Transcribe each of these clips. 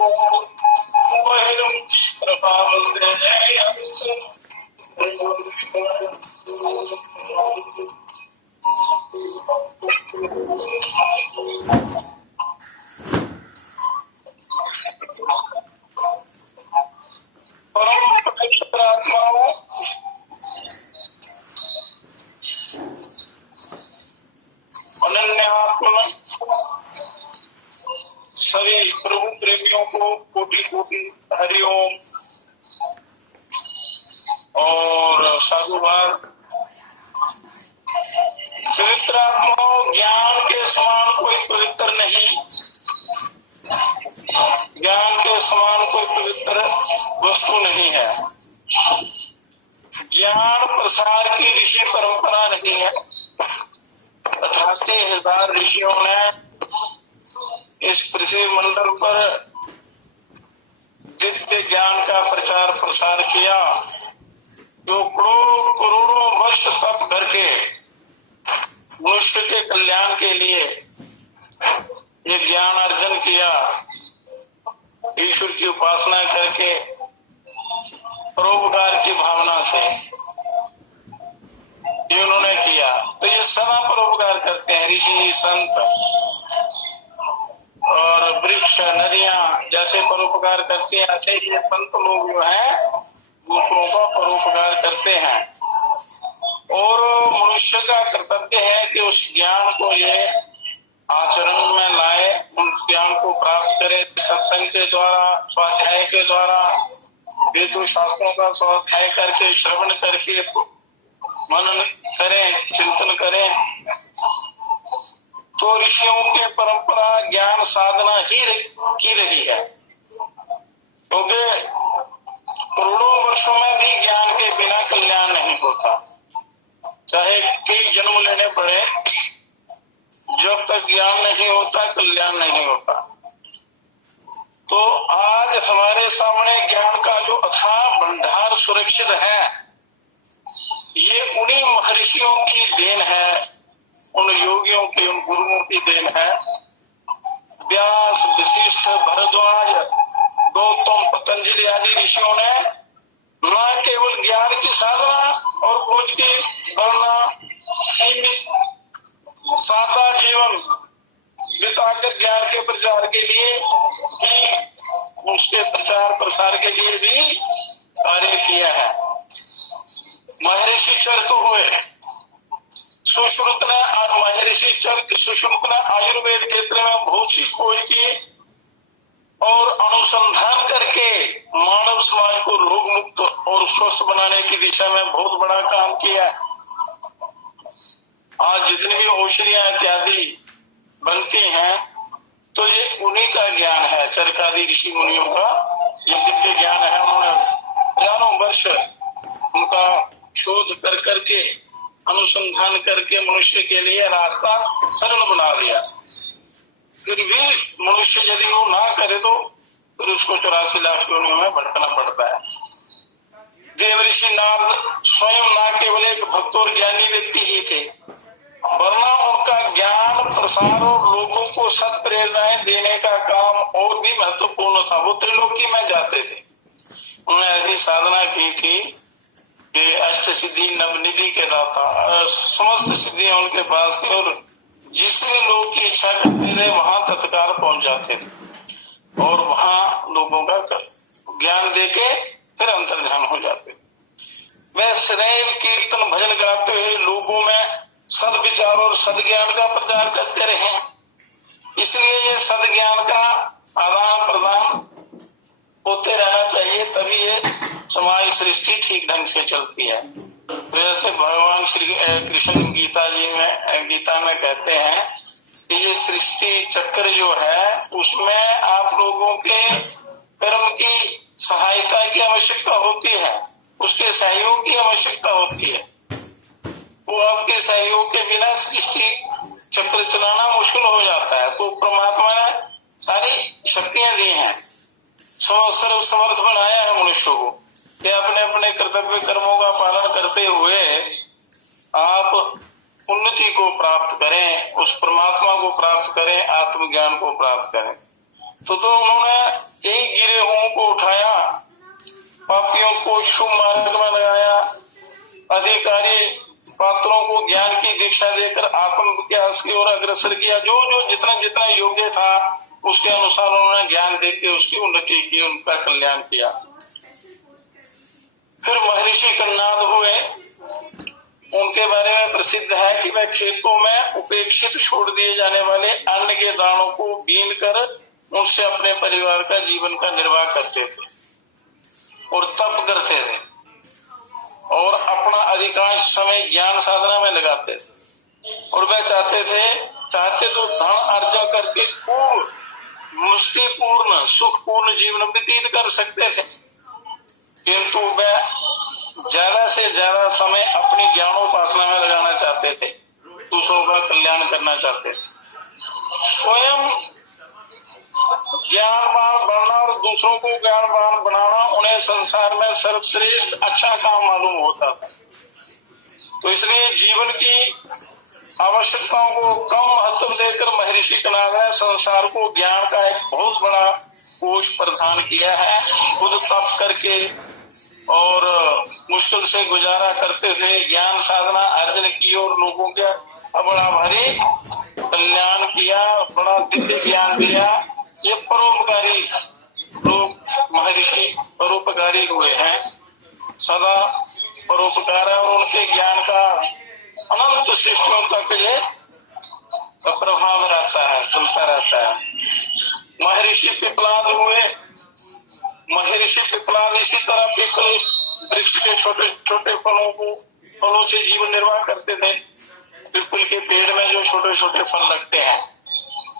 वह प्रभाव से सभी प्रभु प्रेमियों को कोटि कोटि हरिओम और साधुवाद। पवित्र आत्माओं, ज्ञान के समान कोई पवित्र नहीं, ज्ञान के समान कोई पवित्र वस्तु नहीं है। ज्ञान प्रसार की ऋषि परंपरा नहीं है। 88,000 ऋषियों ने इस पृथ्वी मंडल पर दिव्य ज्ञान का प्रचार प्रसार किया, जो करोड़ों वर्ष तप करके मनुष्य के कल्याण के लिए ये ज्ञान अर्जन किया। ईश्वर की उपासना करके परोपकार की भावना से ये उन्होंने किया। तो ये सदा परोपकार करते हैं ऋषि संत और वृक्ष नदियां जैसे परोपकार करते हैं, ऐसे ये संत लोग जो है दूसरों का परोपकार करते हैं। और मनुष्य का कर्तव्य है कि उस ज्ञान को ये आचरण में लाए, उस ज्ञान को प्राप्त करे सत्संग के द्वारा, स्वाध्याय के द्वारा, वेद शास्त्रों का स्वाध्याय करके, श्रवण करके, मनन करें, चिंतन करें। तो ऋषियों की परंपरा ज्ञान साधना ही की रही है, क्योंकि करोड़ों वर्षों में भी ज्ञान के बिना कल्याण नहीं होता। चाहे कई जन्म लेने पड़े, जब तक ज्ञान नहीं होता कल्याण नहीं होता। तो आज हमारे सामने ज्ञान का जो अथाह भंडार सुरक्षित है, ये उन्हीं महर्षियों की देन है, उन योगियों की, उन गुरुओं की देन है। व्यास, वशिष्ठ, भरद्वाज, गौतम, पतंजलि आदि ऋषियों ने न केवल ज्ञान की साधना और खोज की वरना सीमित सादा जीवन बिताकर ज्ञान के प्रचार के लिए भी, उसके प्रचार प्रसार के लिए भी कार्य किया है। महर्षि चरक हुए, सुश्रुत ने, महर्षि चरक सुश्रुत ने आयुर्वेद क्षेत्र में बहुत सी खोज की और अनुसंधान करके मानव समाज को रोग मुक्त और स्वस्थ बनाने की दिशा में बहुत बड़ा काम किया। आज जितनी भी औषधियां इत्यादि बनती हैं, तो ये उन्हीं का ज्ञान है, चरकादि ऋषि मुनियों का ये दिव्य ज्ञान है। उन्होंने हजारों वर्ष उनका शोध कर करके, अनुसंधान करके मनुष्य के लिए रास्ता सरल बना दिया। फिर भी मनुष्य यदि वो ना करे तो फिर उसको 84 लाख योनियों में भटकना पड़ता है। देव ऋषि नारद स्वयं ना केवल एक भक्त और ज्ञानी व्यक्ति ही थे, वरना उनका ज्ञान प्रसार और लोगों को सत प्रेरणाएं देने का काम और भी महत्वपूर्ण था। वो त्रिलोकी में जाते थे। उन्होंने ऐसी साधना की थी कि अष्ट सिद्धि नवनिधि के दाता, समस्त सिद्धियां उनके पास थी और जिस लोग की इच्छा करते थे वहां तत्काल पहुंच जाते थे और वहां लोगों का ज्ञान देके फिर अंतर्ध्यान हो जाते। वे सदैव कीर्तन भजन गाते हुए लोगों में सदविचार और सदज्ञान का प्रचार करते रहे। इसलिए ये सदज्ञान का आदान प्रदान होते रहना चाहिए, तभी ये समाज सृष्टि ठीक ढंग से चलती है। जैसे भगवान श्री कृष्ण गीता में कहते हैं कि ये सृष्टि चक्र जो है उसमें आप लोगों के कर्म की सहायता की आवश्यकता होती है, उसके सहयोग की आवश्यकता होती है। वो आपके सहयोग के बिना सृष्टि चक्र चलाना मुश्किल हो जाता है। तो परमात्मा ने सारी शक्तियां दी हैं, सर्व समर्थ बनाया है मनुष्य को कि अपने अपने कर्तव्य कर्मों का पालन करते हुए आप उन्नति को प्राप्त करें, उस परमात्मा को प्राप्त करें, आत्मज्ञान को प्राप्त करें। तो उन्होंने को उठाया, पापियों को शुभ मार्ग में लगाया, अधिकारी पात्रों को ज्ञान की दीक्षा देकर आत्म विकास की ओर अग्रसर किया। जो जो जितना जितना योग्य था उसके अनुसार उन्होंने ज्ञान देकर उसकी उन्नति की, उनका कल्याण किया। फिर महर्षि कन्नाद हुए। उनके बारे में प्रसिद्ध है कि वह खेतों में उपेक्षित छोड़ दिए जाने वाले अन्न के दानों को बीन कर उनसे अपने परिवार का जीवन का निर्वाह करते थे और तप करते थे और अपना अधिकांश समय ज्ञान साधना में लगाते थे। और वह चाहते तो धन अर्जन करके खूब मुष्टिपूर्ण सुखपूर्ण जीवन व्यतीत कर सकते थे, किंतु वह ज्यादा से ज्यादा समय अपनी ज्ञानोपासना में लगाना चाहते थे, दूसरों का कल्याण करना चाहते थे। स्वयं ज्ञानवान बनना और दूसरों को ज्ञानवान बनाना उन्हें संसार में सर्वश्रेष्ठ अच्छा काम मालूम होता था। तो इसलिए जीवन की आवश्यकताओं को कम महत्व देकर महर्षि कन्नाद ने संसार को ज्ञान का एक बहुत बड़ा कोष प्रदान किया है। खुद तप करके और मुश्किल से गुजारा करते थे, ज्ञान साधना अर्जन की और लोगों का बड़ा भारी कल्याण किया, बड़ा दिव्य ज्ञान दिया। ये परोपकारी लोग महर्षि परोपकारी हुए हैं, सदा परोपकार है और उनके ज्ञान का अनंत सृष्टियों तक ये प्रभाव रहता है, चलता रहता है। महर्षि पिपलाद हुए। महर्षि पिपलाद इसी तरह पीपल वृक्ष के छोटे छोटे फलों से जीवन निर्वाह करते थे। पीपल के पेड़ में जो छोटे छोटे फल लगते हैं,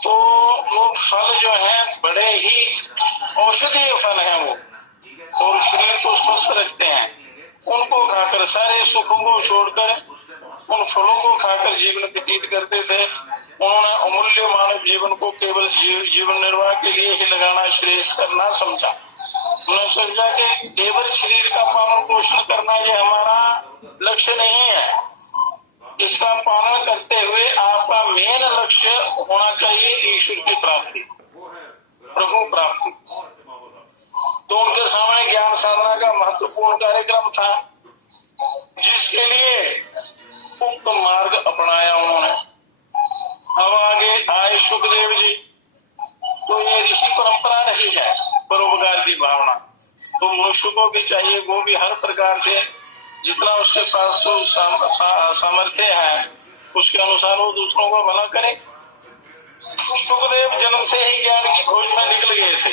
तो वो फल जो है बड़े ही औषधीय फल हैं वो, और शरीर को स्वस्थ रखते हैं। उनको खाकर सारे सुखों को छोड़कर उन फलों को खाकर जीवन व्यतीत करते थे। उन्होंने अमूल्य मानव जीवन को केवल जीवन निर्वाह के लिए ही लगाना श्रेष्ठ करना समझा। उन्होंने समझा कि केवल शरीर का पालन पोषण करना ये हमारा लक्ष्य नहीं है। इसका पालन करते हुए आपका मेन लक्ष्य होना चाहिए ईश्वर की प्राप्ति, प्रभु प्राप्ति। तो उनके सामने ज्ञान साधना का महत्वपूर्ण कार्यक्रम था, जिसके लिए उक्त मार्ग अपनाया उन्होंने। अब आगे आए सुखदेव जी। तो ये ऋषि परंपरा रही है परोपकार की भावना, तो मनुष्य को भी चाहिए वो भी हर प्रकार से जितना उसके पास सामर्थ्य है उसके अनुसार वो दूसरों का भला करे। सुखदेव जन्म से ही ज्ञान की खोज में निकल गए थे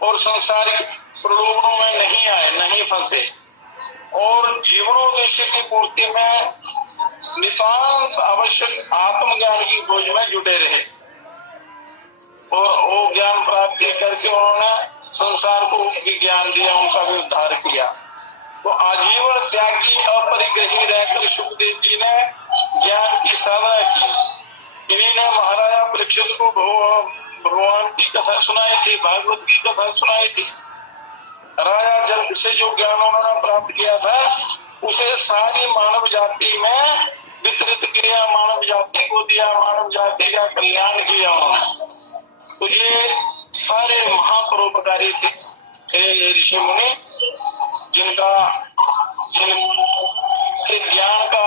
और संसारिक प्रलोभनों में नहीं आए, नहीं फंसे, और जीवनोद्देश्य की पूर्ति में नितांत आवश्यक आत्मज्ञान की खोज में जुटे रहे और वो ज्ञान प्राप्ति करके उन्होंने संसार को भी ज्ञान दिया, उनका भी उद्धार किया। तो आजीवन त्यागी अपरिग्रही रहकर सुखदेव जी ने ज्ञान की साधना की। इन्हीं ने महाराजा परीक्षित को भगवान की कथा सुनाई थी, भागवत की कथा सुनाई थी। राजा जन्म से जो ज्ञान उन्होंने प्राप्त किया था उसे सारी मानव जाति में वितरित किया, मानव जाति को दिया, मानव जाति का कल्याण किया उन्होंने। तो ये सारे महापरोपकारी थे ये ऋषि मुनि, जिनके ज्ञान का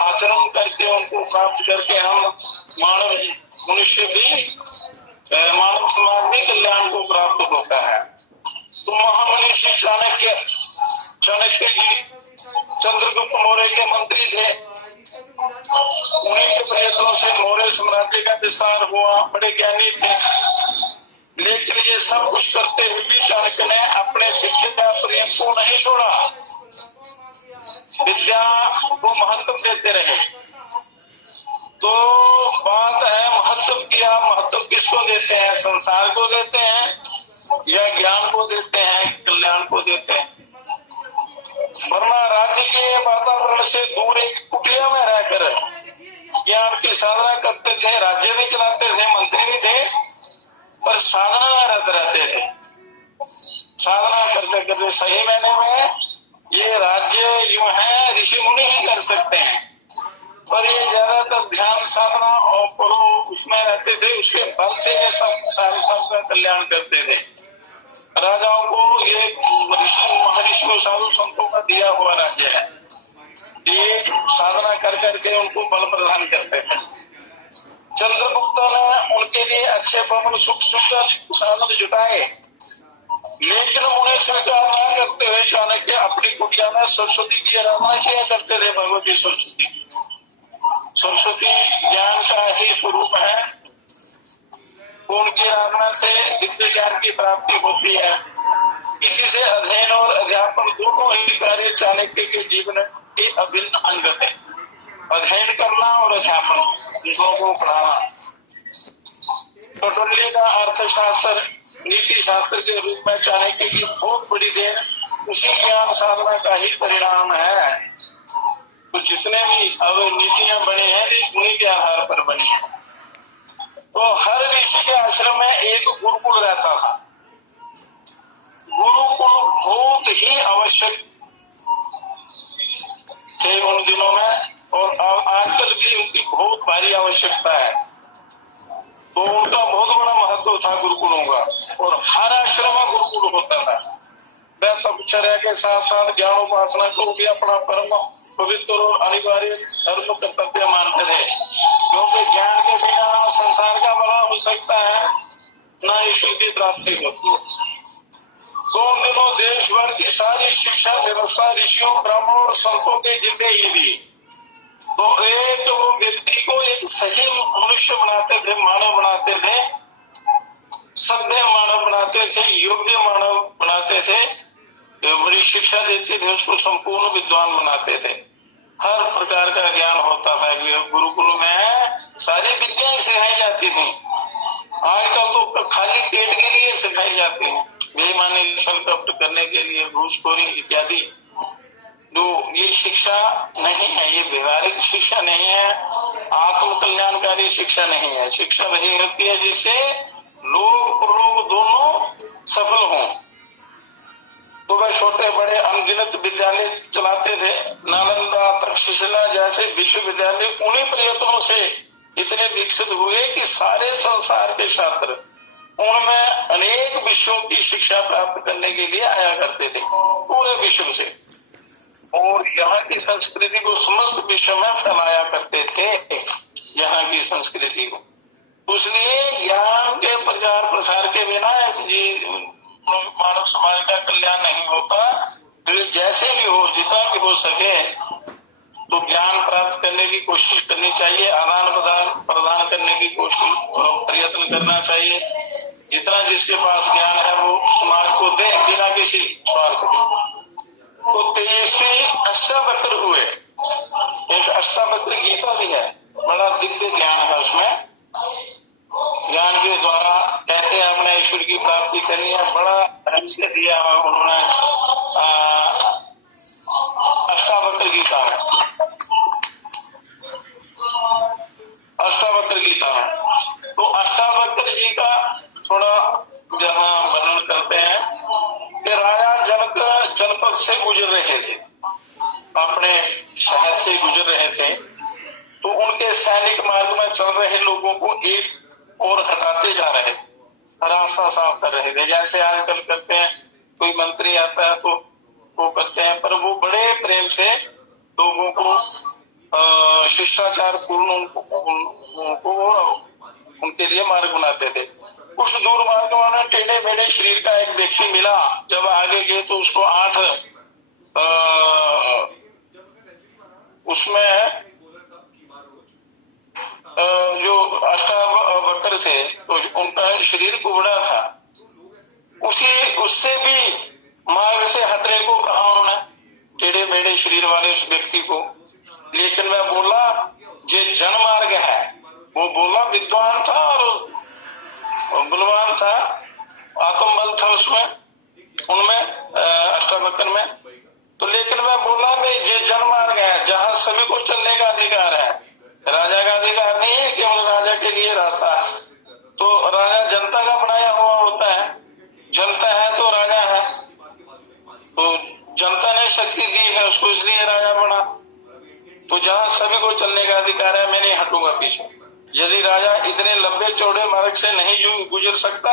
आचरण करके उनको प्राप्त करके हम मानव मनुष्य भी मानव समाज भी कल्याण को प्राप्त होता है। तो महामनीषी चाणक्य जी चंद्रगुप्त मौर्य के मंत्री थे। उन्हीं के प्रयत्नों से मौर्य साम्राज्य का विस्तार हुआ। बड़े ज्ञानी थे, लेकिन ये सब कुछ करते हुए भी चाणक्य ने अपने विद्या प्रेम को नहीं छोड़ा, विद्या को महत्व देते रहे। तो बात है महत्व किया, महत्व किसको देते हैं? संसार को देते हैं या ज्ञान को देते हैं, कल्याण को देते हैं? वरना राज्य के वातावरण से दूर एक कुटिया में रहकर ज्ञान की साधना करते थे, राज्य भी चलाते थे, मंत्री भी थे, पर साधना में रहते थे। साधना करते करते सही मायने में ये राज्य यूं है ऋषि मुनि ही कर सकते हैं, पर ये ज्यादातर ध्यान साधना और उसमें रहते थे, उसके बल से ये सबका कल्याण करते थे। राजाओं को ये ऋषि महर्षियों साधु संतों का दिया हुआ राज्य है। ये साधना कर करके उनको बल प्रदान करते थे। चंद्रगुप्त ने उनके लिए अच्छे प्रबल सुख साधन जुटाए, लेकिन उन्हें स्वीकार न करते हुए चाणक्य अपनी कुटिया में सरस्वती की आराधना किया करते थे। भगवती सरस्वती, सरस्वती ज्ञान का ही स्वरूप है। उनकी आराधना से दिव्य ज्ञान की प्राप्ति होती है। इसी से अध्ययन और अध्यापन दोनों ही कार्य चाणक्य के जीवन के अभिन्न अंग थे। अध्ययन करना और अध्यापन, दूसरों को पढ़ाना। कौटिल्य का अर्थशास्त्र नीति शास्त्र के रूप में चाणक्य की बहुत बड़ी देन उसी ज्ञान साधना का ही परिणाम है। तो जितने भी अब नीतियां बनी हैं उन्हीं के आधार पर बनी है। तो हर ऋषि के आश्रम में एक गुरुकुल रहता था। गुरुकुल बहुत ही आवश्यक थे उन दिनों में, और आजकल भी उनकी बहुत भारी आवश्यकता है। तो उनका बहुत बड़ा महत्व था गुरुकुलों का, और हर आश्रम में गुरुकुल होता था। वह तपश्चर्या के साथ साथ ज्ञानोपासना को भी अपना परम पवित्र और अनिवार्य धर्म कर्तव्य मानते थे, क्योंकि ज्ञान के बिना संसार का भला हो सकता है, न ईश्वर की प्राप्ति होती है। तो उन दिनों देश भर की सारी शिक्षा व्यवस्था ऋषियों, ब्राह्मणों और संतों के जिम्मे ही थी। तो वो व्यक्ति को एक सही मनुष्य बनाते थे, मानव बनाते थे, सभ्य मानव बनाते थे, योग्य मानव बनाते थे, बड़ी शिक्षा देते थे, उसको संपूर्ण विद्वान बनाते थे। हर प्रकार का ज्ञान होता था। गुरुकुल में सारी विद्याएं सिखाई जाती थी। आजकल तो खाली पेट के लिए सिखाई जाती है, बेईमानी छल कपट करने के लिए, घूसखोरी इत्यादि। तो ये शिक्षा नहीं है, ये व्यवहारिक शिक्षा नहीं है, आत्म कल्याणकारी शिक्षा नहीं है। शिक्षा वही होती है जिससे लोग दोनों सफल हों। तो वह छोटे बड़े अनगिनत विद्यालय चलाते थे। नालंदा, तक्षशिला जैसे विश्वविद्यालय उन्हीं प्रयत्नों से इतने विकसित हुए कि सारे संसार के छात्र उनमें अनेक विषयों की शिक्षा प्राप्त करने के लिए आया करते थे, पूरे विश्व से, और यहाँ की संस्कृति को समस्त विश्व में फैलाया करते थे। यहाँ की संस्कृति को, इसलिए ज्ञान के प्रचार प्रसार के बिना मानव समाज का कल्याण नहीं होता। जैसे भी हो, जितना भी हो सके, तो ज्ञान प्राप्त करने की कोशिश करनी चाहिए, आदान प्रदान करने की कोशिश प्रयत्न करना चाहिए। जितना जिसके पास ज्ञान है वो समाज को दे, बिना किसी स्वार्थ के। तो 23 अष्टावक्र हुए। एक अष्टावक्र गीता भी है, बड़ा दिव्य ज्ञान है उसमें। ज्ञान के द्वारा कैसे अपने ईश्वर की प्राप्ति करनी है, बड़ा रहस्य दिया है उन्होंने अष्टावक्र गीता में। अष्टावक्र गीता में तो अष्टावक्र जी का थोड़ा जहाँ वर्णन करते हैं कि राजा जनपद से गुजर रहे थे, अपने शहर से गुजर रहे थे। तो उनके सैनिक मार्ग में चल रहे लोगों को एक और हटाते जा रहे, रास्ता साफ कर रहे थे, जैसे आजकल करते हैं। कोई मंत्री आता है तो वो करते हैं, पर वो बड़े प्रेम से लोगों को शिष्टाचार पूर्ण उनको उनके लिए मार्ग बनाते थे। कुछ दूर मार्ग में टेढ़े मेढ़े शरीर का एक व्यक्ति मिला। जब आगे गए तो उसको 8 उसमें जो अष्टावक्र थे तो उनका शरीर कुबड़ा था, उससे भी मार्ग से हटने को कहा उन्होंने, टेढ़े मेढ़े शरीर वाले उस व्यक्ति को। लेकिन वह बोला ये जन मार्ग है। वो बोला विद्वान था और बलवान था, आत्मबल था उसमें, उनमें अष्टावक्र में। तो लेकिन वह बोला भाई ये जन मार्ग है, जहाँ सभी को चलने का अधिकार है। राजा का अधिकार नहीं है, केवल राजा के लिए रास्ता है। तो राजा जनता का बनाया हुआ होता है, जनता है तो राजा है। तो जनता ने शक्ति दी है उसको, इसलिए राजा बना। तो जहाँ सभी को चलने का अधिकार है, मैं नहीं हटूंगा पीछे। यदि राजा इतने लंबे चौड़े मार्ग से नहीं गुजर सकता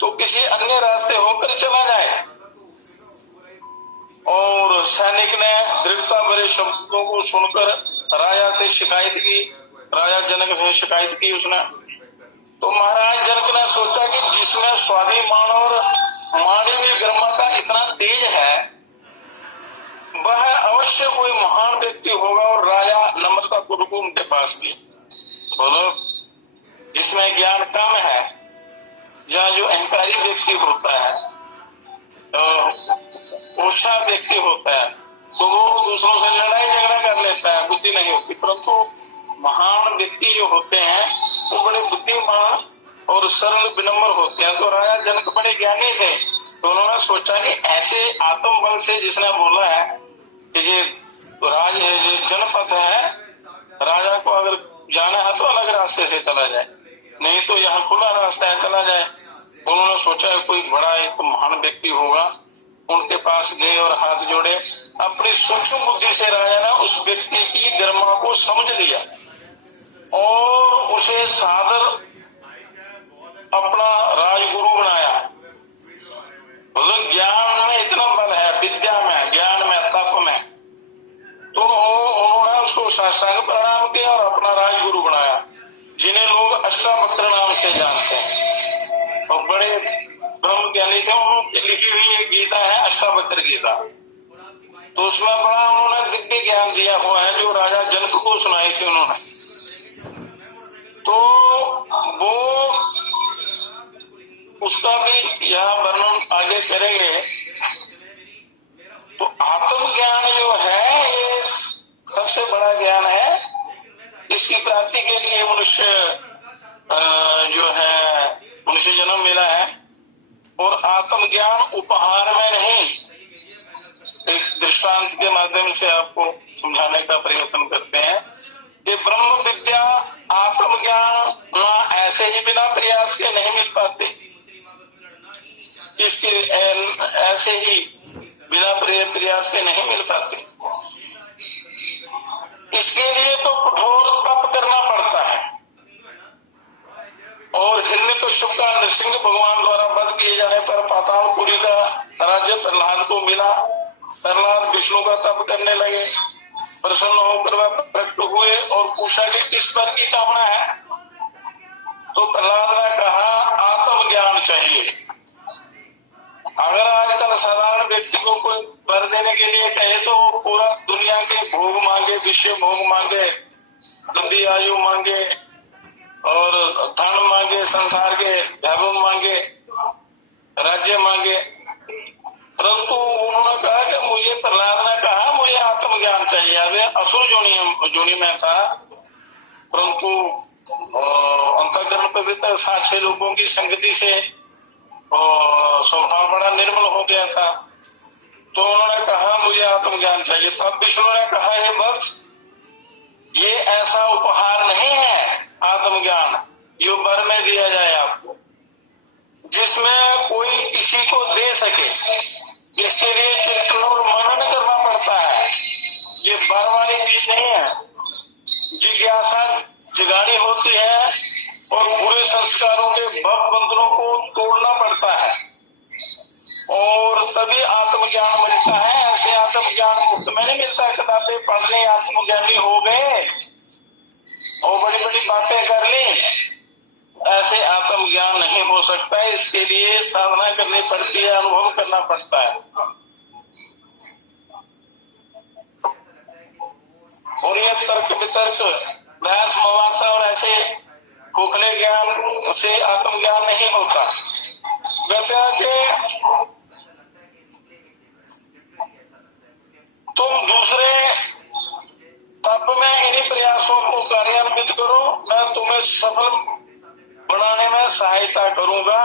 तो किसी अन्य रास्ते होकर चला जाए। और सैनिक ने दृढ़ता भरे शब्दों को सुनकर राजा से शिकायत की, राजा जनक से शिकायत की उसने। तो महाराज जनक ने सोचा कि जिसमें स्वाभिमान और मानवीय गर्मता इतना तेज है वह अवश्य कोई महान व्यक्ति होगा। और राजा नम्रता पूर्वक उनके पास गए। बोलो, जिसमें ज्ञान कम है, जहाँ जो अहंकारी व्यक्ति होता है, होशियार व्यक्ति होता है, तो वो दूसरों से लड़ाई झगड़ा कर लेता है, बुद्धि नहीं होती। परंतु महान व्यक्ति जो होते हैं वो बड़े बुद्धिमान और सरल विनम्र होते हैं। तो राजा जनक बड़े ज्ञानी थे, तो उन्होंने सोचा कि ऐसे आत्मबल से जिसने बोला है कि ये जनपद है, राजा को अगर जाना है तो अलग रास्ते से चला जाए, नहीं तो यहाँ खुला रास्ता है, चला जाए। उन्होंने सोचा कोई बड़ा एक महान व्यक्ति होगा, उनके पास गए और हाथ जोड़े। अपनी सूक्ष्म बुद्धि से राजा ने उस व्यक्ति की गरिमा को समझ लिया और उसे सादर अपना राजगुरु बनाया। मतलब ज्ञान में इतना बल है, विद्या में, ज्ञान में, तप में, तो उन्होंने उसको साष्टांग प्रणाम किया और अपना राजगुरु बनाया, जिन्हें लोग अष्टावक्र नाम से जानते हैं। और बड़े ब्रह्म ज्ञानी थे, उन्होंने लिखी हुई एक गीता है अष्टावक्र गीता, तो उसमें बड़ा उन्होंने दिव्य ज्ञान दिया हुआ है जो राजा जनक को सुनाई थी उन्होंने। तो वो उसका भी यहाँ वर्णन आगे करेंगे। तो आत्मज्ञान जो है ये सबसे बड़ा ज्ञान है। इसकी प्राप्ति के लिए मनुष्य जो है मनुष्य जन्म मिला है। और आत्मज्ञान उपहार में नहीं, एक दृष्टांत के माध्यम से आपको समझाने का प्रयत्न करते हैं कि ब्रह्म विद्या आत्मज्ञान ऐसे ही बिना प्रयास के नहीं मिल पाते। इसके ऐसे ही बिना प्रयास के नहीं मिल पाते। इसके लिए तो कठोर तप करना पड़ता है। और हिरण्यकश्यप का नृसिंह भगवान द्वारा वध किए जाने पर पातालपुरी का राज्य प्रहलाद को मिला। प्रहलाद विष्णु का तप करने लगे, प्रसन्न होकर वह प्रकट हुए और पूछा कि किस पर की कामना है। तो प्रहलाद ने कहा आत्मज्ञान चाहिए। अगर आजकल साधारण व्यक्ति को कोई वर देने के लिए कहे तो वो पूरा दुनिया के भोग मांगे, विषय भोग मांगे, लंबी आयु मांगे और धन मांगे, संसार के वैभव मांगे, राज्य मांगे। परंतु उन्होंने कहा कि मुझे, प्रहलाद ने कहा मुझे आत्मज्ञान चाहिए। अभी असुर जोनी में था, परंतु अंतःकरण पवित्र 7-6 लोगों की संगति से स्वभाव बड़ा निर्मल हो गया था। तो उन्होंने कहा मुझे आत्मज्ञान चाहिए। तब विष्णु ने कहा हे वत्स, ये ऐसा उपहार नहीं है आत्मज्ञान जो वर में दिया जाए आपको, जिसमें कोई किसी को दे सके। इसके लिए चिंतन और मनन करना पड़ता है। ये वर वाली चीज नहीं है। जिज्ञासा जगानी होती है और बुरे संस्कारों के भव बंधनों को तोड़ना पड़ता है और तभी आत्मज्ञान मिलता है। ऐसे आत्मज्ञान मुक्त में नहीं मिलता। किताबें पढ़ने आत्मज्ञानी हो गए और बड़ी बड़ी बातें कर ली, ऐसे आत्मज्ञान नहीं हो सकता है। इसके लिए साधना करनी पड़ती है, अनुभव करना पड़ता है। और ये तर्क वितर्क, बहस मवासा और ऐसे खोखले ज्ञान से आत्मज्ञान नहीं होता। कहते हैं कि तुम दूसरे तप में इन्हीं प्रयासों को कार्यान्वित करो, मैं तुम्हें सफल बनाने में सहायता करूंगा।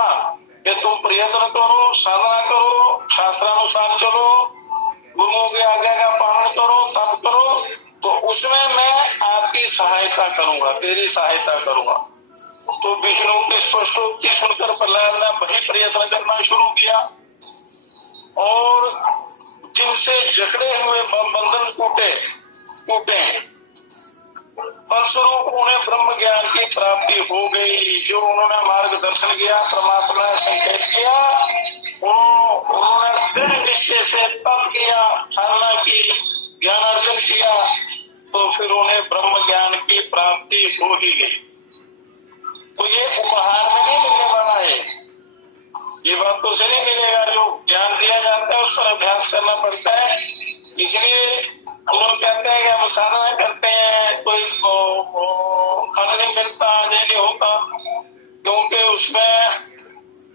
कि तुम प्रयत्न करो, साधना करो, शास्त्रानुसार चलो, गुरुओं की आज्ञा का पालन करो, तप करो, तो उसमें मैं आपकी सहायता करूंगा, तेरी सहायता करूंगा। तो विष्णु की स्पष्टोक्ति सुनकर प्रहलाद ने वही प्रयत्न करना शुरू किया और जिनसे जकड़े हुए बंधन टूटे फलस्वरूप उन्हें ब्रह्म ज्ञान की प्राप्ति हो गई। जो उन्होंने मार्गदर्शन किया, परमात्मा ने संकेत किया, उन्होंने दृढ़ निश्चय से तप किया, साधना की, ज्ञान अर्जन किया, तो फिर उन्हें ब्रह्म ज्ञान की प्राप्ति हो ही गई। तो ये उपहार में नहीं मिलने वाला है, ये बात तो उसे नहीं मिलेगा। जो ज्ञान दिया जाता है उस पर अभ्यास करना पड़ता है। इसलिए लोग कहते हैं कि हम साधना करते हैं, कोई फल नहीं मिलता, ये नहीं होता, क्योंकि उसमें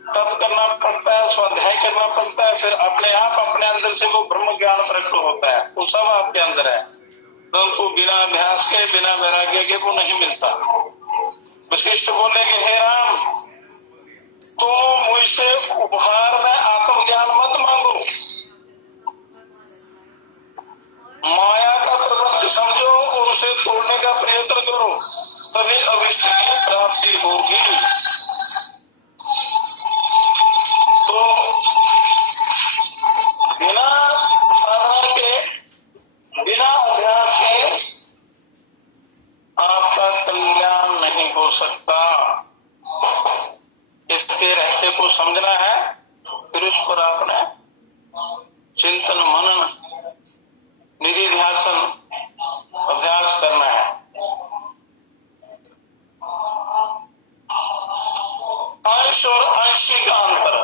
तप करना पड़ता है, स्वाध्याय करना पड़ता है, फिर अपने आप अपने अंदर से वो ब्रह्म ज्ञान प्रकट होता है, वो सब आपके अंदर है, परंतु बिना अभ्यास के, बिना वैराग्य के वो नहीं मिलता। वशिष्ठ बोले कि हे राम, तुम मुझसे उपहार में आत्मज्ञान मत मांगो, माया का प्रपंच समझो और उसे तोड़ने का प्रयत्न करो, तभी अभिष्ट की प्राप्ति होगी। तो बिना साधना के, बिना अभ्यास के आपका कल्याण नहीं हो सकता। इसके रहस्य को समझना है, फिर उस पर आपने चिंतन, मनन, निधि ध्यासन, अभ्यास करना है। अंश और अंशी का अंतर,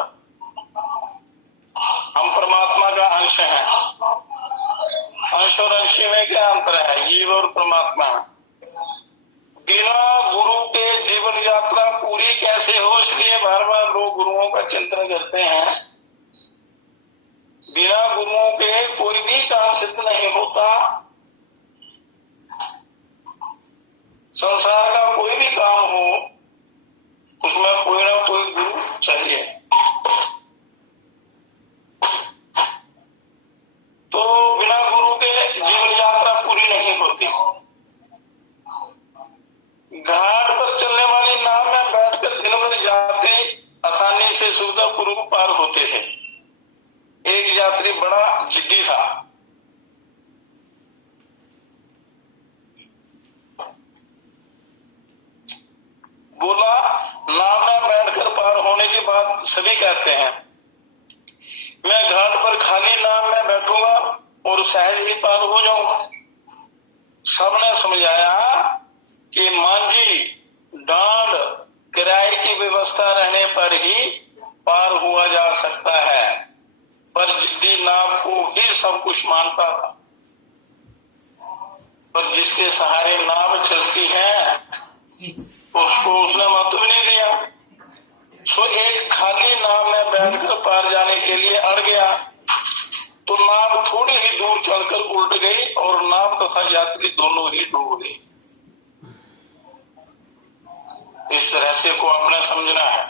हम परमात्मा का अंश हैं, अंश और अंशी में क्या अंतर है? जीव और परमात्मा। बिना गुरु के जीवन यात्रा पूरी कैसे हो, इसलिए बार बार लोग गुरुओं का चिंतन करते हैं। बिना गुरुओं के कोई भी काम सिद्ध नहीं होता। संसार का कोई भी काम हो, उसमें कोई ना कोई गुरु चाहिए। तो बिना गुरु के जीवन यात्रा पूरी नहीं होती। घाट पर चलने वाली नाव में बैठकर दिन भर यात्री आसानी से सुविधापूर्वक पार होते थे। एक यात्री बड़ा जिद्दी था, बोला नाव में बैठकर पार होने के बाद सभी कहते हैं मैं घाट पर खाली नाव में बैठूंगा और सहज ही पार हो जाऊंगा। सबने समझाया कि मांझी, डांड, किराए की व्यवस्था रहने पर ही पार हुआ जा सकता है, पर जिद्दी नाव को ही सब कुछ मानता था। पर जिसके सहारे नाव चलती है उसको उसने महत्व भी नहीं दिया। सो एक खाली नाव में बैठकर पार जाने के लिए अड़ गया, तो नाव थोड़ी ही दूर चलकर उल्ट गई और नाव तथा यात्री दोनों ही डूब गए। इस रहस्य को आपने समझना है।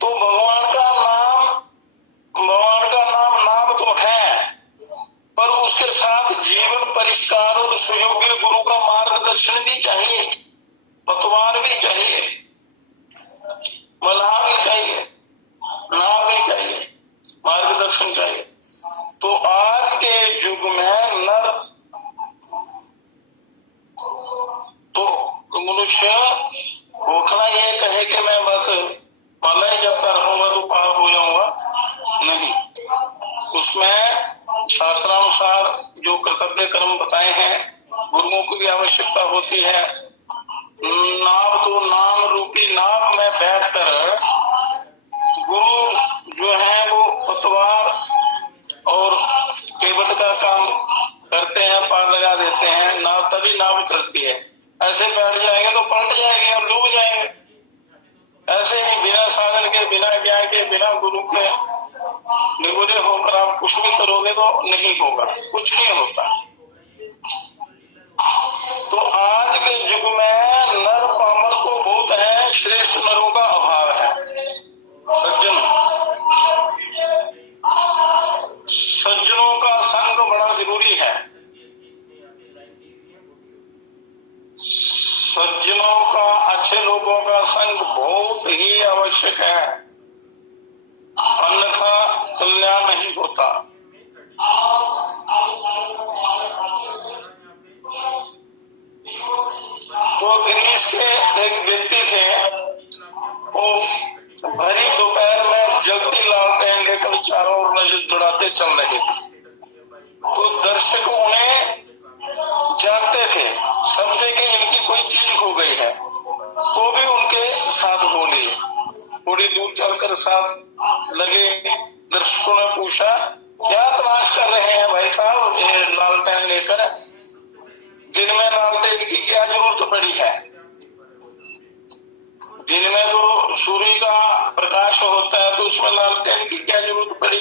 तो भगवान का नाम नाम तो है, पर उसके साथ जीवन परिष्कार और सुयोग्य गुरु का मार्गदर्शन भी चाहिए, पतवार भी चाहिए, मलाह भी चाहिए, नाम भी चाहिए, मार्गदर्शन चाहिए। तो आज के युग में नर तो मनुष्य खोखला ये कहे कि मैं बस मलाई जब रहूंगा तो पार हो जाऊंगा, नहीं। उसमें शास्त्रानुसार जो कर्तव्य कर्म बताए हैं, गुरुओं की भी आवश्यकता होती है। नाव तो नाम रूपी नाव में बैठकर गुरु जो है वो पतवार और केवट का काम करते हैं, पार लगा देते हैं, नाव तभी नाव चलती है। ऐसे बैठ जाएंगे तो पलट जाएंगे और डूब जाएंगे। ऐसे ही बिना साधन के, बिना ज्ञान के, बिना गुरु के निगुरे होकर आप कुछ भी करोगे तो नहीं होगा, कुछ नहीं होता। तो आज के युग में नर पामर को बहुत है, श्रेष्ठ नरों का अभाव है। सज्जनों का संग बड़ा जरूरी है। सज्जनों का, अच्छे लोगों का संग बहुत ही आवश्यक है, अन्यथा कल्याण नहीं होता। वो ग्रीस के एक व्यक्ति थे, वो भरी दोपहर में जल्दी लालटेन लेकर चारों ओर नजर दौड़ाते चल रहे थे। तो दर्शक उन्हें जानते थे, समझे कि इनकी कोई चीज खो गई है, तो भी उनके साथ बोले। थोड़ी दूर चलकर साथ लगे दर्शकों ने पूछा, क्या तलाश कर रहे हैं भाई साहब ये लालटेन लेकर? दिन में लालटेन की क्या जरूरत पड़ी है? दिन में तो सूर्य का प्रकाश होता है, तो उसमें लालटेन की क्या जरूरत पड़ी?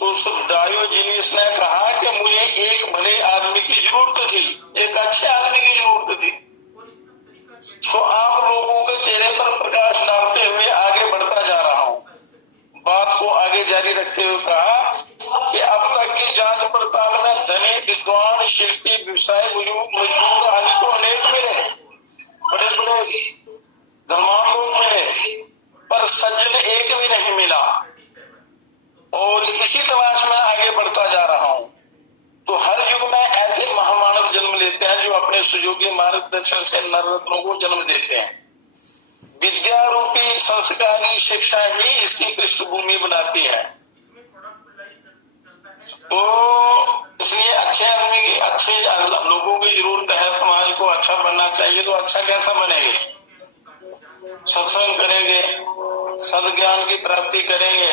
तो उस डायोजेनिस ने कहा कि मुझे एक भले आदमी की जरूरत थी, एक अच्छे आदमी की जरूरत थी। सो आप लोगों के चेहरे पर प्रकाश डालते हुए आगे बढ़ता जा रहा हूँ। बात को आगे जारी रखते हुए कहा कि अब तक की जांच पड़ताल में धनी, विद्वान, शिल्पी, व्यवसाय, मजदूर आदि तो अनेक मिले, बड़े बड़े धनवान लोग मिले, पर सज्जन एक भी नहीं मिला। और इसी तलाश में आगे बढ़ता जा रहा हूँ। तो हर युग में ऐसे महामानव जन्म लेते हैं जो अपने सुयोग्य मार्गदर्शन से नर रत्नों को जन्म देते हैं। विद्या रूपी संस्कारी शिक्षा ही इसकी पृष्ठभूमि बनाती है। तो इसलिए अच्छे आदमी की, अच्छे लोगों की जरूरत है। समाज को अच्छा बनना चाहिए, तो अच्छा कैसा बनेंगे? सत्संग करेंगे, सद्ज्ञान की प्राप्ति करेंगे,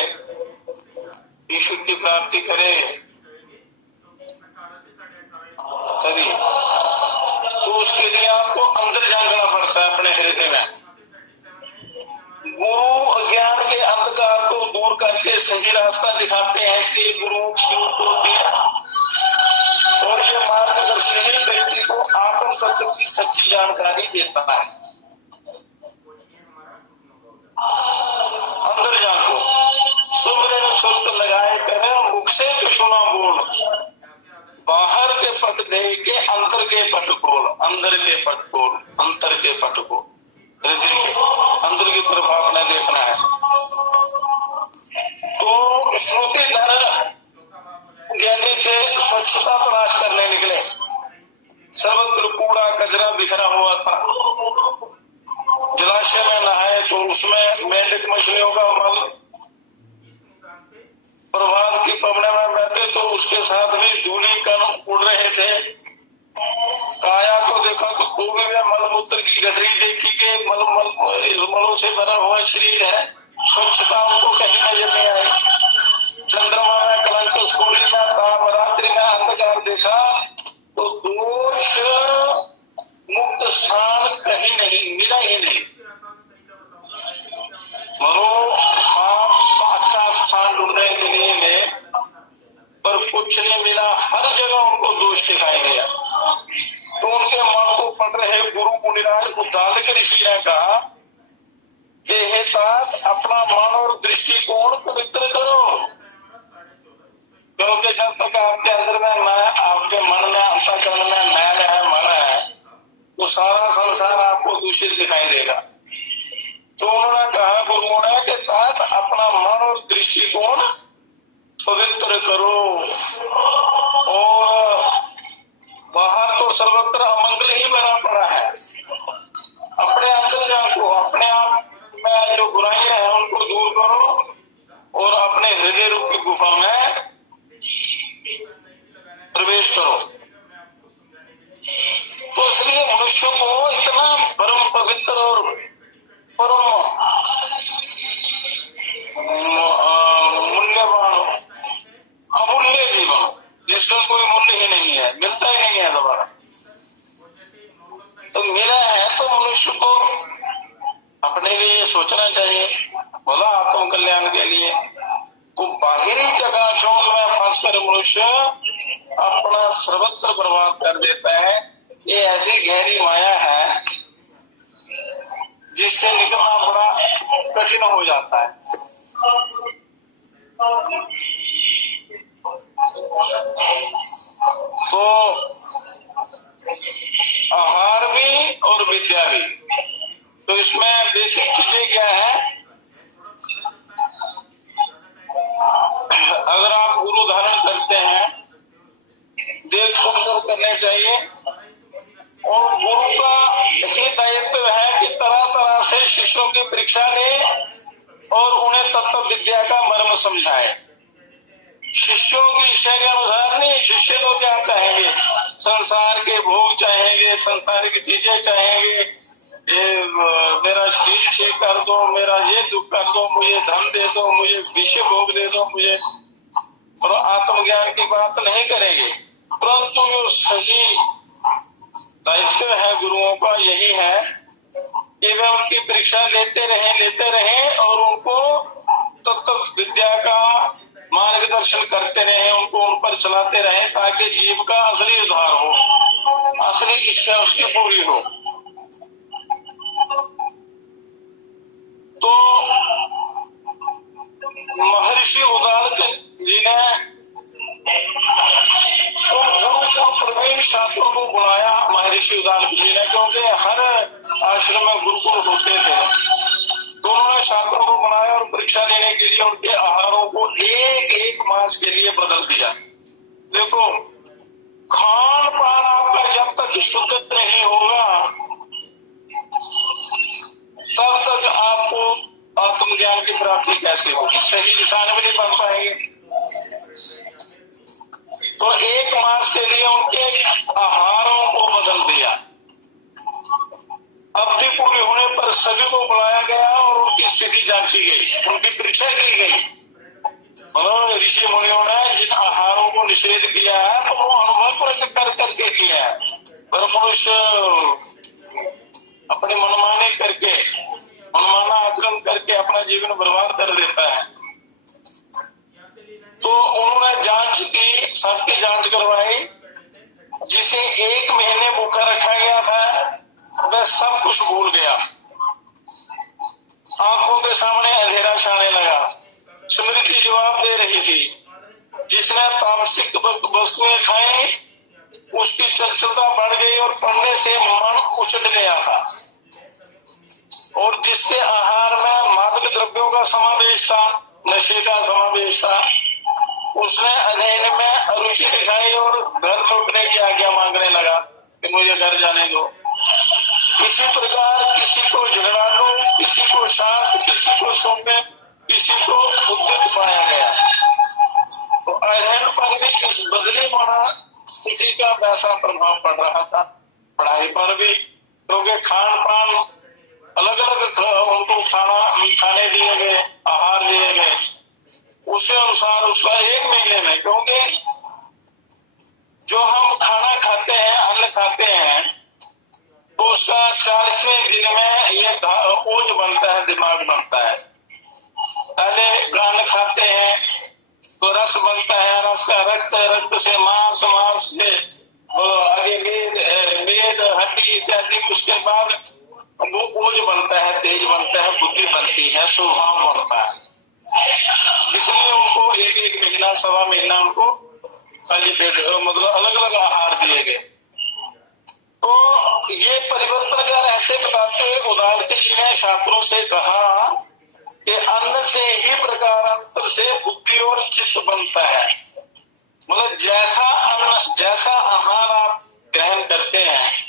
ईश्वर की प्राप्ति करेंगे तभी। तो उसके लिए आपको अंदर झांकना पड़ता है अपने हृदय में। गुरु अज्ञान के अंधकार को दूर करके सही रास्ता दिखाते हैं, इसलिए गुरुओं की जरूरत होती है। और ये मार्गदर्शन ही व्यक्ति को आत्म तत्व की सच्ची जानकारी देता है। अंदर झांको, सुमरन शुल्क लगाए करें, मुख से कृष्णा बोल, बाहर के पट दे के अंतर के पट खोल, अंदर के पट खोल, अंतर के पट खोल, हृदय के अंदर की तरफ आपने देखना है। तो श्रुतिधर ज्ञानी थे, स्वच्छता तलाश करने निकले। सर्वत्र कूड़ा कचरा बिखरा हुआ था। जलाशय में नहाए तो उसमें मेंढक मछलियों का मल, प्रभात की पवने में बैठे तो उसके साथ भी धूली कण उड़ रहे थे। काया को देखा तो भी में मलमूत्र की गठरी देखी कि मलों से भरा हुआ शरीर है। स्वच्छता उनको कहीं नजर नहीं आई। चंद्रमा में कलंक, सूर्य में ताप, रात्रि में अंधकार देखा तो दोष मुक्त स्थान कहीं नहीं मिला ही नहीं। मनो अच्छा स्थान ढूंढने के लिए गए पर कुछ नहीं मिला। हर जगह उनको दोष दिखाई दिया। तो उनके मन को पढ़ रहे गुरु मुनिराज उद्दालक ऋषि ने कहा कि हे तात, अपना मन और दृष्टिकोण पवित्र करो, क्योंकि जब तक आपके अंदर में मैं, आपके मन में, अंतःकरण में मैल है, मन है, तो सारा संसार आपको दूषित दिखाई देगा। तो उन्होंने कहा गुरुओं ने कि तात, अपना मन और दृष्टिकोण पवित्र करो, और बाहर तो सर्वत्र अमंगल ही भरा पड़ा है। अपने अंदर जाको, अपने आप में जो बुराइयां हैं उनको दूर करो और अपने हृदय रूपी गुफा में प्रवेश करो। तो इसलिए मनुष्य को इतना परम पवित्र और परम मूल्यवान, अमूल्य जीवन जिसका कोई मूल्य ही नहीं है, मिलता ही नहीं है दोबारा, तो मिला है तो मनुष्य को अपने लिए सोचना चाहिए, बोला आत्म कल्याण के लिए। तो बाहरी चकाचौंध में फंसकर मनुष्य अपना सर्वत्र बर्बाद कर देता है। ये ऐसी गहरी माया है जिससे निकलना बड़ा कठिन हो जाता है। तो आहार भी और विद्या भी, तो इसमें बेसिक चीजें क्या है? अगर आप गुरु धारण करते हैं, देख सुनकर करने चाहिए, और गुरु का परीक्षा ले और उन्हें तत्व विद्या का मर्म समझाए। शिष्यों की इच्छा के अनुसार नहीं, शिष्य लोग क्या चाहेंगे, संसार के भोग चाहेंगे, संसार की चीजें चाहेंगे, ये मेरा शरीर ठीक कर दो, मेरा ये दुख कर दो, मुझे धन दे दो, मुझे विषय भोग दे दो, मुझे, और आत्मज्ञान की बात नहीं करेंगे। परंतु जो सही दायित्व है गुरुओं का यही है कि वे उनकी परीक्षा लेते रहें और उनको तत्व विद्या का मार्गदर्शन करते रहे, उनको उन पर चलाते रहे, ताकि जीव का असली उद्धार हो, असली इच्छा उसकी पूरी हो। तो महर्षि उदालक जी ने उन गुरुकुल प्रवीण छात्रों को बुलाया, महर्षि उदालक जी ने, क्योंकि हर आश्रम में गुरुकुल होते थे, तो उन्होंने छात्रों को बनाया और परीक्षा लेने के लिए उनके आहारों को एक मास के लिए बदल दिया। देखो, खान पान आपका जब तक शुद्ध नहीं होगा तब तक आपको आत्मज्ञान की प्राप्ति कैसे होगी, सही दिशा में नहीं बढ़ पाएंगे। तो एक मास के लिए उनके आहारों को बदल दिया। अवधि पूरी होने पर सभी को बुलाया गया और उनकी स्थिति जांची गई, उनकी परीक्षा की गई। मतलब ऋषि मुनियों ने जिन आहारों को निषेध किया है तो वो अनुभव कर करके किया है, पर मनुष्य अपनी मनमानी करके, मनमाना आचरण करके अपना जीवन बर्बाद कर देता है। तो उन्होंने जांच की, सबकी जांच करवाई। जिसे 1 महीने भूखा रखा गया था वह सब कुछ भूल गया, आंखों के सामने अंधेरा छाने लगा, स्मृति जवाब दे रही थी। जिसने तामसिक वस्तुएं खाई उसकी चंचलता बढ़ गई और पढ़ने से मन उछट गया था, और जिससे आहार में मादक द्रव्यों का समावेश था, नशे का समावेश था, उसने अध्ययन में अरुचि दिखाई और घर लौटने की आज्ञा मांगने लगा कि मुझे घर जाने दो। इसी प्रकार किसी को झगड़ालू, किसी को शांत, किसी को सौम्य, किसी को उद्यत पाया गया। तो अध्ययन पर भी इस बदली माना स्थिति का वैसा प्रभाव पड़ रहा था, पढ़ाई पर भी, क्योंकि खान पान अलग अलग उनको खाने दिए गए, आहार दिए गए, उसी अनुसार उसका 1 महीने में, क्योंकि जो हम खाना खाते हैं, अन्न खाते हैं, तो उसका 40वें दिन में ये ओज बनता है, दिमाग बनता है। पहले अन्न खाते हैं तो रस बनता है, रस का रक्त, रक्त से मांस, मांस से आगे मेद, हड्डी इत्यादि, उसके बाद वो ओज बनता है, तेज बनता है, बुद्धि बनती है, स्वभाव बनता है। इसलिए उनको 1 महीना, 1.25 महीना उनको खाली मतलब अलग अलग आहार दिए गए। तो ये परिवर्तन अगर ऐसे बताते हुए उदालक जी ने छात्रों से कहा कि अन्न से ही प्रकारांतर से बुद्धि और चित्त बनता है। मतलब जैसा अन्न, जैसा आहार आप ग्रहण करते हैं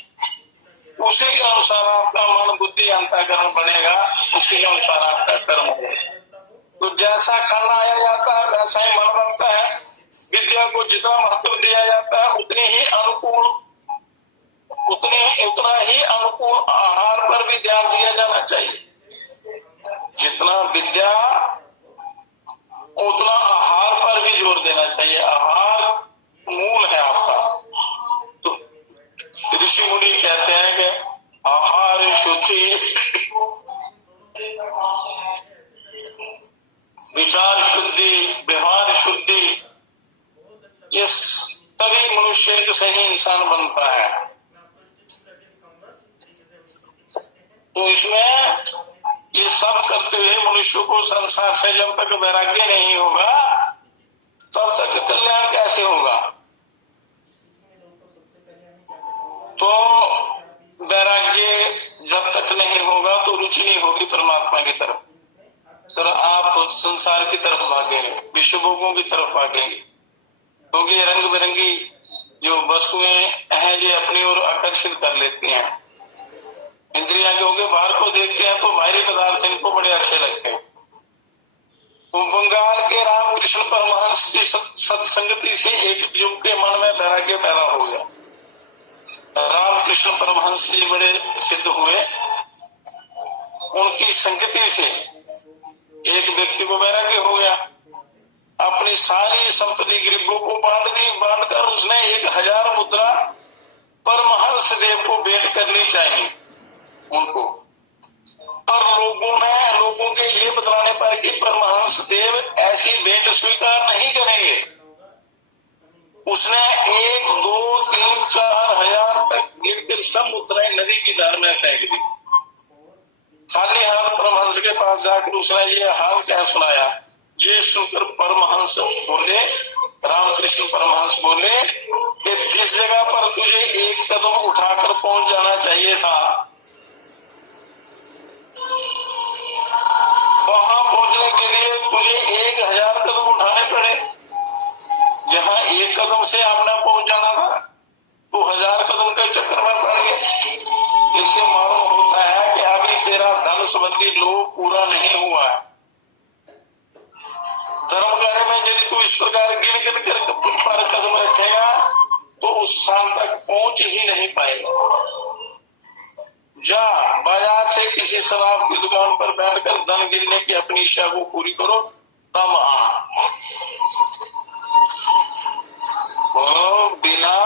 उसी के अनुसार आपका मन, बुद्धि, अंतःकरण बनेगा, उसी के अनुसार आपका कर्म होगा। तो जैसा खाना आया जाता है वैसा ही मन बनता है। विद्या को जितना महत्व दिया जाता है उतनी ही अनुकूल, उतना ही अनुकूल आहार पर भी ध्यान दिया जाना चाहिए। जितना विद्या उतना आहार पर भी जोर देना चाहिए। आहार मूल है आपका। तो ऋषि मुनि कहते हैं कि आहार शुचि, विचार शुद्धि, व्यवहार शुद्धि, ये तभी मनुष्य एक सही इंसान बनता है। तो इसमें ये सब करते हुए मनुष्य को संसार से जब तक वैराग्य नहीं होगा तब तक कल्याण कैसे होगा। तो वैराग्य जब तक नहीं होगा तो रुचि नहीं होगी परमात्मा की तरफ, तो आप संसार की तरफ भागेंगे, विश्व भोगों की तरफ भागेंगे, क्योंकि रंग बिरंगी जो वस्तुएं हैं ये अपनी ओर आकर्षित कर लेती हैं। इंद्रियां के होंगे, बाहर को देखते हैं तो बाहरी पदार्थ इनको बड़े अच्छे लगते हैं। बंगाल के रामकृष्ण परमहंस की सत्संगति से एक युग के मन में वैराग्य पैदा हो गया। रामकृष्ण परमहंस जी बड़े सिद्ध हुए, उनकी संगति से एक व्यक्ति को वैराग्य हो गया। अपनी सारी संपत्ति गरीबों को बांट दी, बांटकर उसने 1000 मुद्रा परमहंस देव को भेंट करनी चाहिए उनको। पर लोगों के ये बतलाने पर कि परमहंस देव ऐसी भेंट स्वीकार नहीं करेंगे, उसने 1, 2, 3, 4 हजार तक गिनकर सब मुद्राएं नदी की धार में फेंक दी। खाली हाथ परमहंस के पास जाकर उसने ये हाल क्या सुनाया। ये सुनकर परमहंस बोले, रामकृष्ण परमहंस बोले कि जिस जगह पर तुझे एक कदम उठाकर पहुंच जाना चाहिए था, वहां पहुंचने के लिए तुझे 1000 कदम उठाने पड़े। यहाँ 1 कदम से आपने पहुंच जाना था तो 1000 कदम के चक्कर में पड़ गए। इससे मालूम होता है कि अभी तेरा धन संबंधी लोभ पूरा नहीं हुआ है। धर्म कार्य में यदि तू इस प्रकार गिन गिन कर पर कदम रखेगा तो उस स्थान तक पहुंच ही नहीं पाएगा। जा बाजार से किसी शराब की दुकान पर बैठकर धन गिनने की अपनी इच्छा को पूरी करो, तब बिना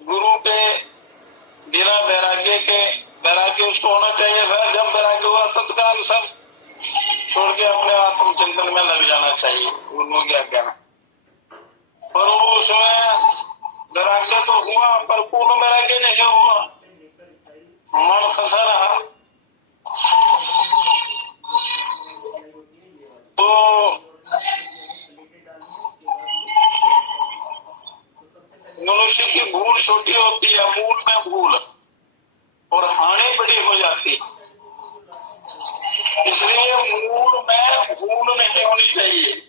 गुरु के, बिना वैराग्य उसको होना चाहिए था। जब वैराग्य हुआ तत्काल सब छोड़ के अपने आत्मचिंतन में लग जाना चाहिए गुरुओं की आज्ञा में। पर वो उसमें वैराग्य तो हुआ पर पूर्ण वैराग्य नहीं हुआ, मन फंसा रहा। तो मनुष्य की भूल छोटी होती है, मूल में भूल और हानि बड़ी हो जाती है। इसलिए मूल में भूल नहीं होनी चाहिए।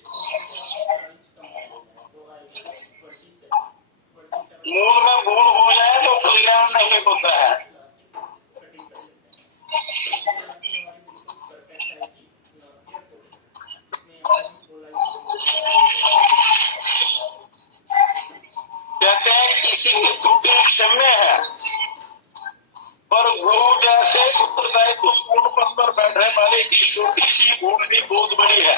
मूल में भूल हो जाए तो कल्याण नहीं होता है। कहते हैं किसी की त्रुटि क्षम्य है, पर गुरु जैसे उत्तरदायित्व पूर्ण पद पर बैठने वाले की छोटी सी भूल भी बहुत बड़ी है।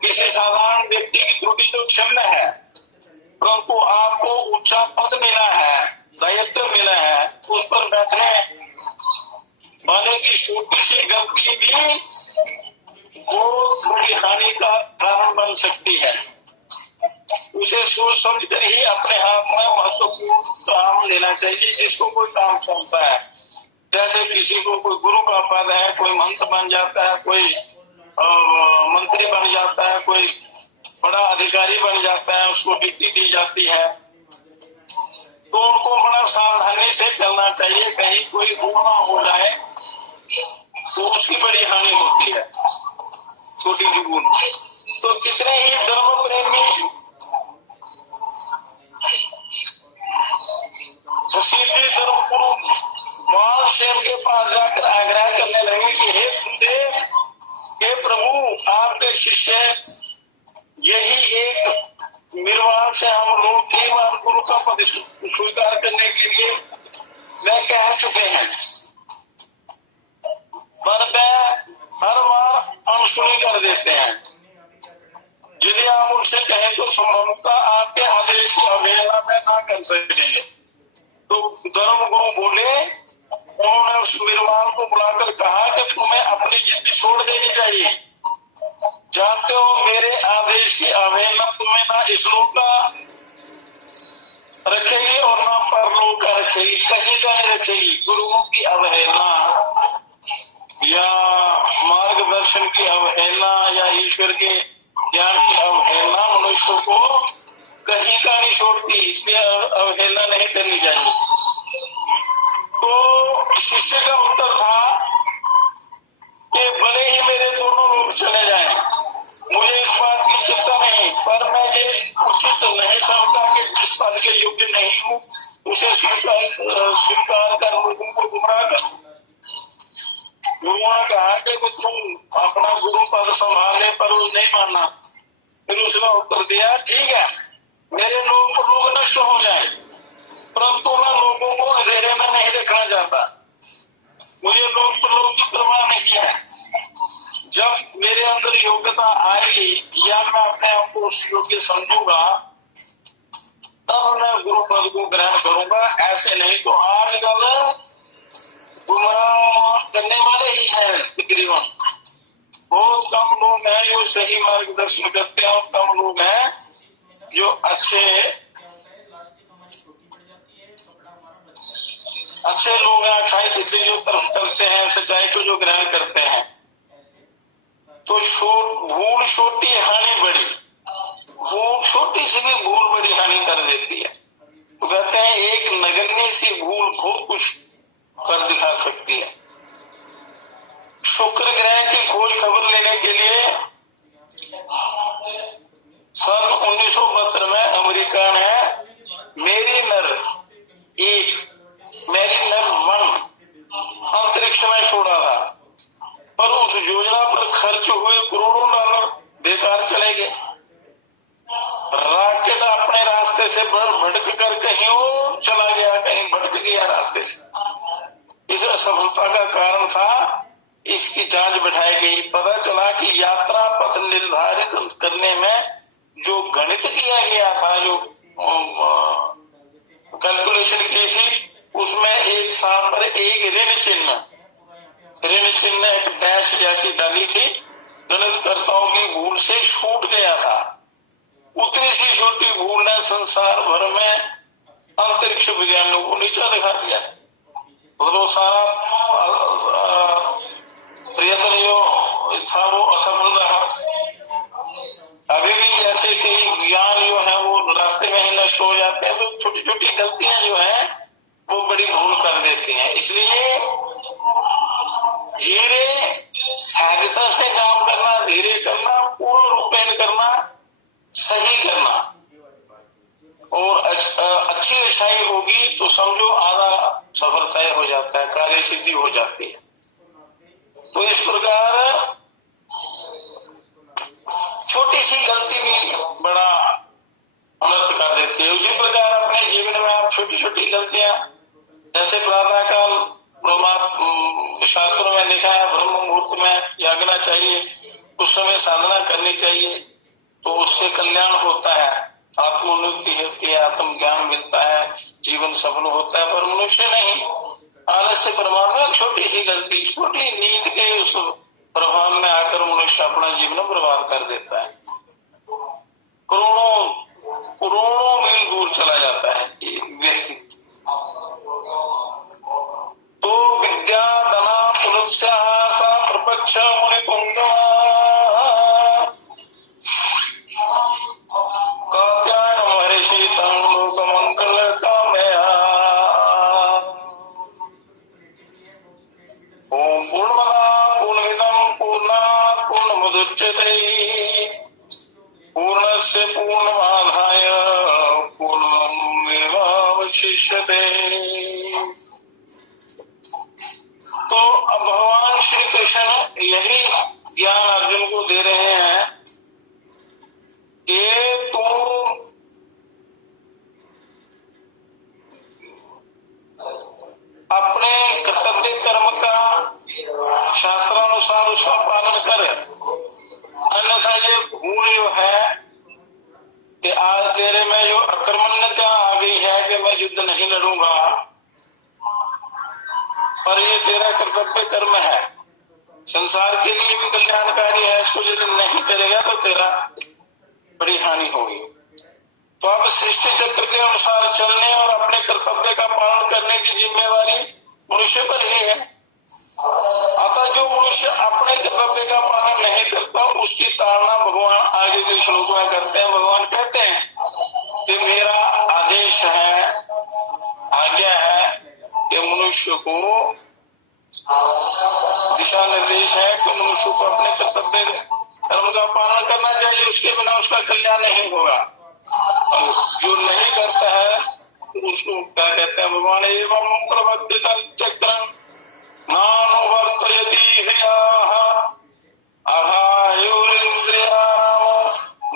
किसी साधारण व्यक्ति की त्रुटि तो क्षम्य है, परंतु आपको ऊंचा पद मिला है, दायित्व मिला है, उस पर बैठने वाले की छोटी सी गलती भी बहुत बड़ी हानि का कारण बन सकती है। उसे सोच समझकर ही अपने हाथ में महत्वपूर्ण काम लेना चाहिए जिसको कोई काम सौंपता है। जैसे किसी को कोई गुरु का पद है, कोई मंत्र बन जाता है, कोई मंत्री बन जाता है, कोई बड़ा अधिकारी बन जाता है, उसको डिग्री दी जाती है, तो उनको बड़ा सावधानी से चलना चाहिए। कहीं कोई गुना हो जाए तो उसकी बड़ी हानि होती है, छोटी सी गुण। तो कितने ही धर्म प्रेमी सीधे धर्म गुरु बादशाह के पास जाकर आग्रह करने लगे कि हे गुरुदेव, हे प्रभु, आपके शिष्य यही एक निर्वाण से हम लोग कई बार गुरु का पद स्वीकार करने के लिए वे कह चुके हैं, पर वे हर बार अनसुनी कर देते हैं। यदि आप उनसे कहें तो संभवतः आपके आदेश की अवहेलना में ना कर सकेंगे। तो धर्म गुरु बोले, उन्होंने उस निर्वाण को बुलाकर कहा कि तुम्हें अपनी जिद छोड़ देनी चाहिए। जानते हो मेरे आदेश की अवहेलना तुम्हें ना इस लोक का रखेगी और ना परलोक का रखेगी, कहीं का नहीं रखेगी। गुरुओं की अवहेलना या मार्गदर्शन की अवहेलना या ईश्वर के ज्ञान की अवहेलना मनुष्य को कहीं का नहीं छोड़ती, इसलिए अवहेलना नहीं करनी चाहिए। तो शिष्य का उत्तर था कि भले ही मेरे दोनों लोग चले जाएं, मुझे इस बात की चिंता नहीं, पर मैं ये उचित नहीं समझता कि जिस पद के योग्य नहीं हूँ स्वीकार कर, लोगों को गुमराह कर। गुरुओं ने कहा कि तुम अपना गुरु पद संभालने पर वो नहीं माना। फिर उसने उत्तर दिया, ठीक है, मेरे लोग नष्ट हो जाए, परंतु मैं लोगों को अंधेरे में नहीं देखना चाहता। मुझे लोग की परवाह नहीं है। जब मेरे अंदर योग्यता आएगी या मैं अपने आप को उस योग्य समझूंगा, तब मैं गुरु पद को ग्रहण करूंगा। ऐसे नहीं तो आजकल गुमराह करने वाले ही हैं तकरीबन। बहुत कम लोग हैं जो सही मार्गदर्शन करते हैं और कम लोग हैं जो अच्छे लोग हैं, अच्छाई की जो तरफ चलते हैं, सच्चाई को जो ग्रहण करते हैं। तो भूल छोटी हानि बड़ी, भूल छोटी सी भी भूल बड़ी हानि कर देती है। तो कहते हैं एक नगण्य सी भूल बहुत कुछ कर दिखा सकती है। शुक्र ग्रह की खोज खबर लेने के लिए सन 1972 में अमेरिका ने मेरीनर 1 अंतरिक्ष में छोड़ा था, पर उस योजना पर खर्च हुए करोड़ों डॉलर बेकार चले गए। रॉकेट अपने रास्ते से भटक कर कहीं और चला गया, कहीं भटक गया रास्ते से। इस असफलता का कारण था, इसकी जांच बैठाई गई। पता चला कि यात्रा पथ निर्धारित करने में जो गणित किया गया था, जो कैलकुलेशन की थी, उसमें एक स्थान पर एक ऋण चिन्ह एक डैश जैसी डाली थी। गणितकर्ताओं की भूल से छूट गया था। उतनी सी छोटी भूल ने संसार भर में अंतरिक्ष विज्ञानियों को नीचा दिखा दिया। तो सारा प्रयत्न जो था वो असफल रहा। अभी भी जैसे कि ज्ञान जो है वो रास्ते में ही नष्ट हो जाते हैं, तो छोटी छोटी गलतियां जो है वो बड़ी भूल कर देती हैं। इसलिए धीरे सहजता से काम करना, धीरे करना, पूर्ण रूपेण करना, सही करना, और अच्छी अच्छाई होगी तो समझो आधा सफर तय हो जाता है, कार्य सिद्धि हो जाती है। तो इस प्रकार छोटी सी गलती भी बड़ा अनर्थ कर देती है। उसी प्रकार अपने जीवन में आप छोटी छोटी गलतियां, जैसे प्रातः काल शास्त्रों में लिखा है ब्रह्म मुहूर्त में जागना चाहिए, उस समय साधना करनी चाहिए, तो उससे कल्याण होता है, आत्मोन्नति होती है, आत्मज्ञान मिलता है, जीवन सफल होता है। पर मनुष्य नहीं, आलस्य परमात्मा छोटी सी गलती, छोटी नींद के उस प्रभाव में आकर मनुष्य अपना जीवन बर्बाद कर देता है। करोड़ों मील दूर चला जाता है ये व्यक्ति। तो विद्या धना पुरुषा सा प्रपक्ष मुनि पुंगवा कात्यायन महर्षि तंग लोक मंगल कामया। ओम पूर्णमदा पूर्णमिदं पूर्णात् पूर्णमुदच्यते पूर्णस्य पूर्णमादाय पूर्णमेवावशिष्यते। तो अब भगवान श्री कृष्ण यही ज्ञान अर्जुन को दे रहे हैं कि तू अपने कर्तव्य कर्म का शास्त्रानुसार उसका पालन कर, अन्यथा ये भूल जो है कि आज तेरे में जो अकर्मण्यता आ गई है कि मैं युद्ध नहीं लड़ूंगा, पर ये तेरा कर्तव्य कर्म है, संसार के लिए भी कल्याणकारी है, इसको यदि नहीं करेगा तो तेरा बड़ी हानि होगी। तो अब सृष्टि चक्र के अनुसार चलने और अपने कर्तव्य का पालन करने की जिम्मेवारी मनुष्य पर ही है। अतः जो मनुष्य अपने कर्तव्य का पालन नहीं करता, उसकी ताड़ना भगवान आगे के श्लोक में करते हैं। भगवान कहते हैं कि मेरा आदेश है, आज्ञा है कि मनुष्य को दिशा निर्देश है कि मनुष्य को अपने कर्तव्य कर्म का पालन करना चाहिए, उसके बिना उसका कल्याण नहीं होगा। जो नहीं करता है उसको क्या कहते हैं भगवान, एवं प्रवर्तितं चक्रं नानुवर्तयति ह्रियाः अघायुरिन्द्रियाणां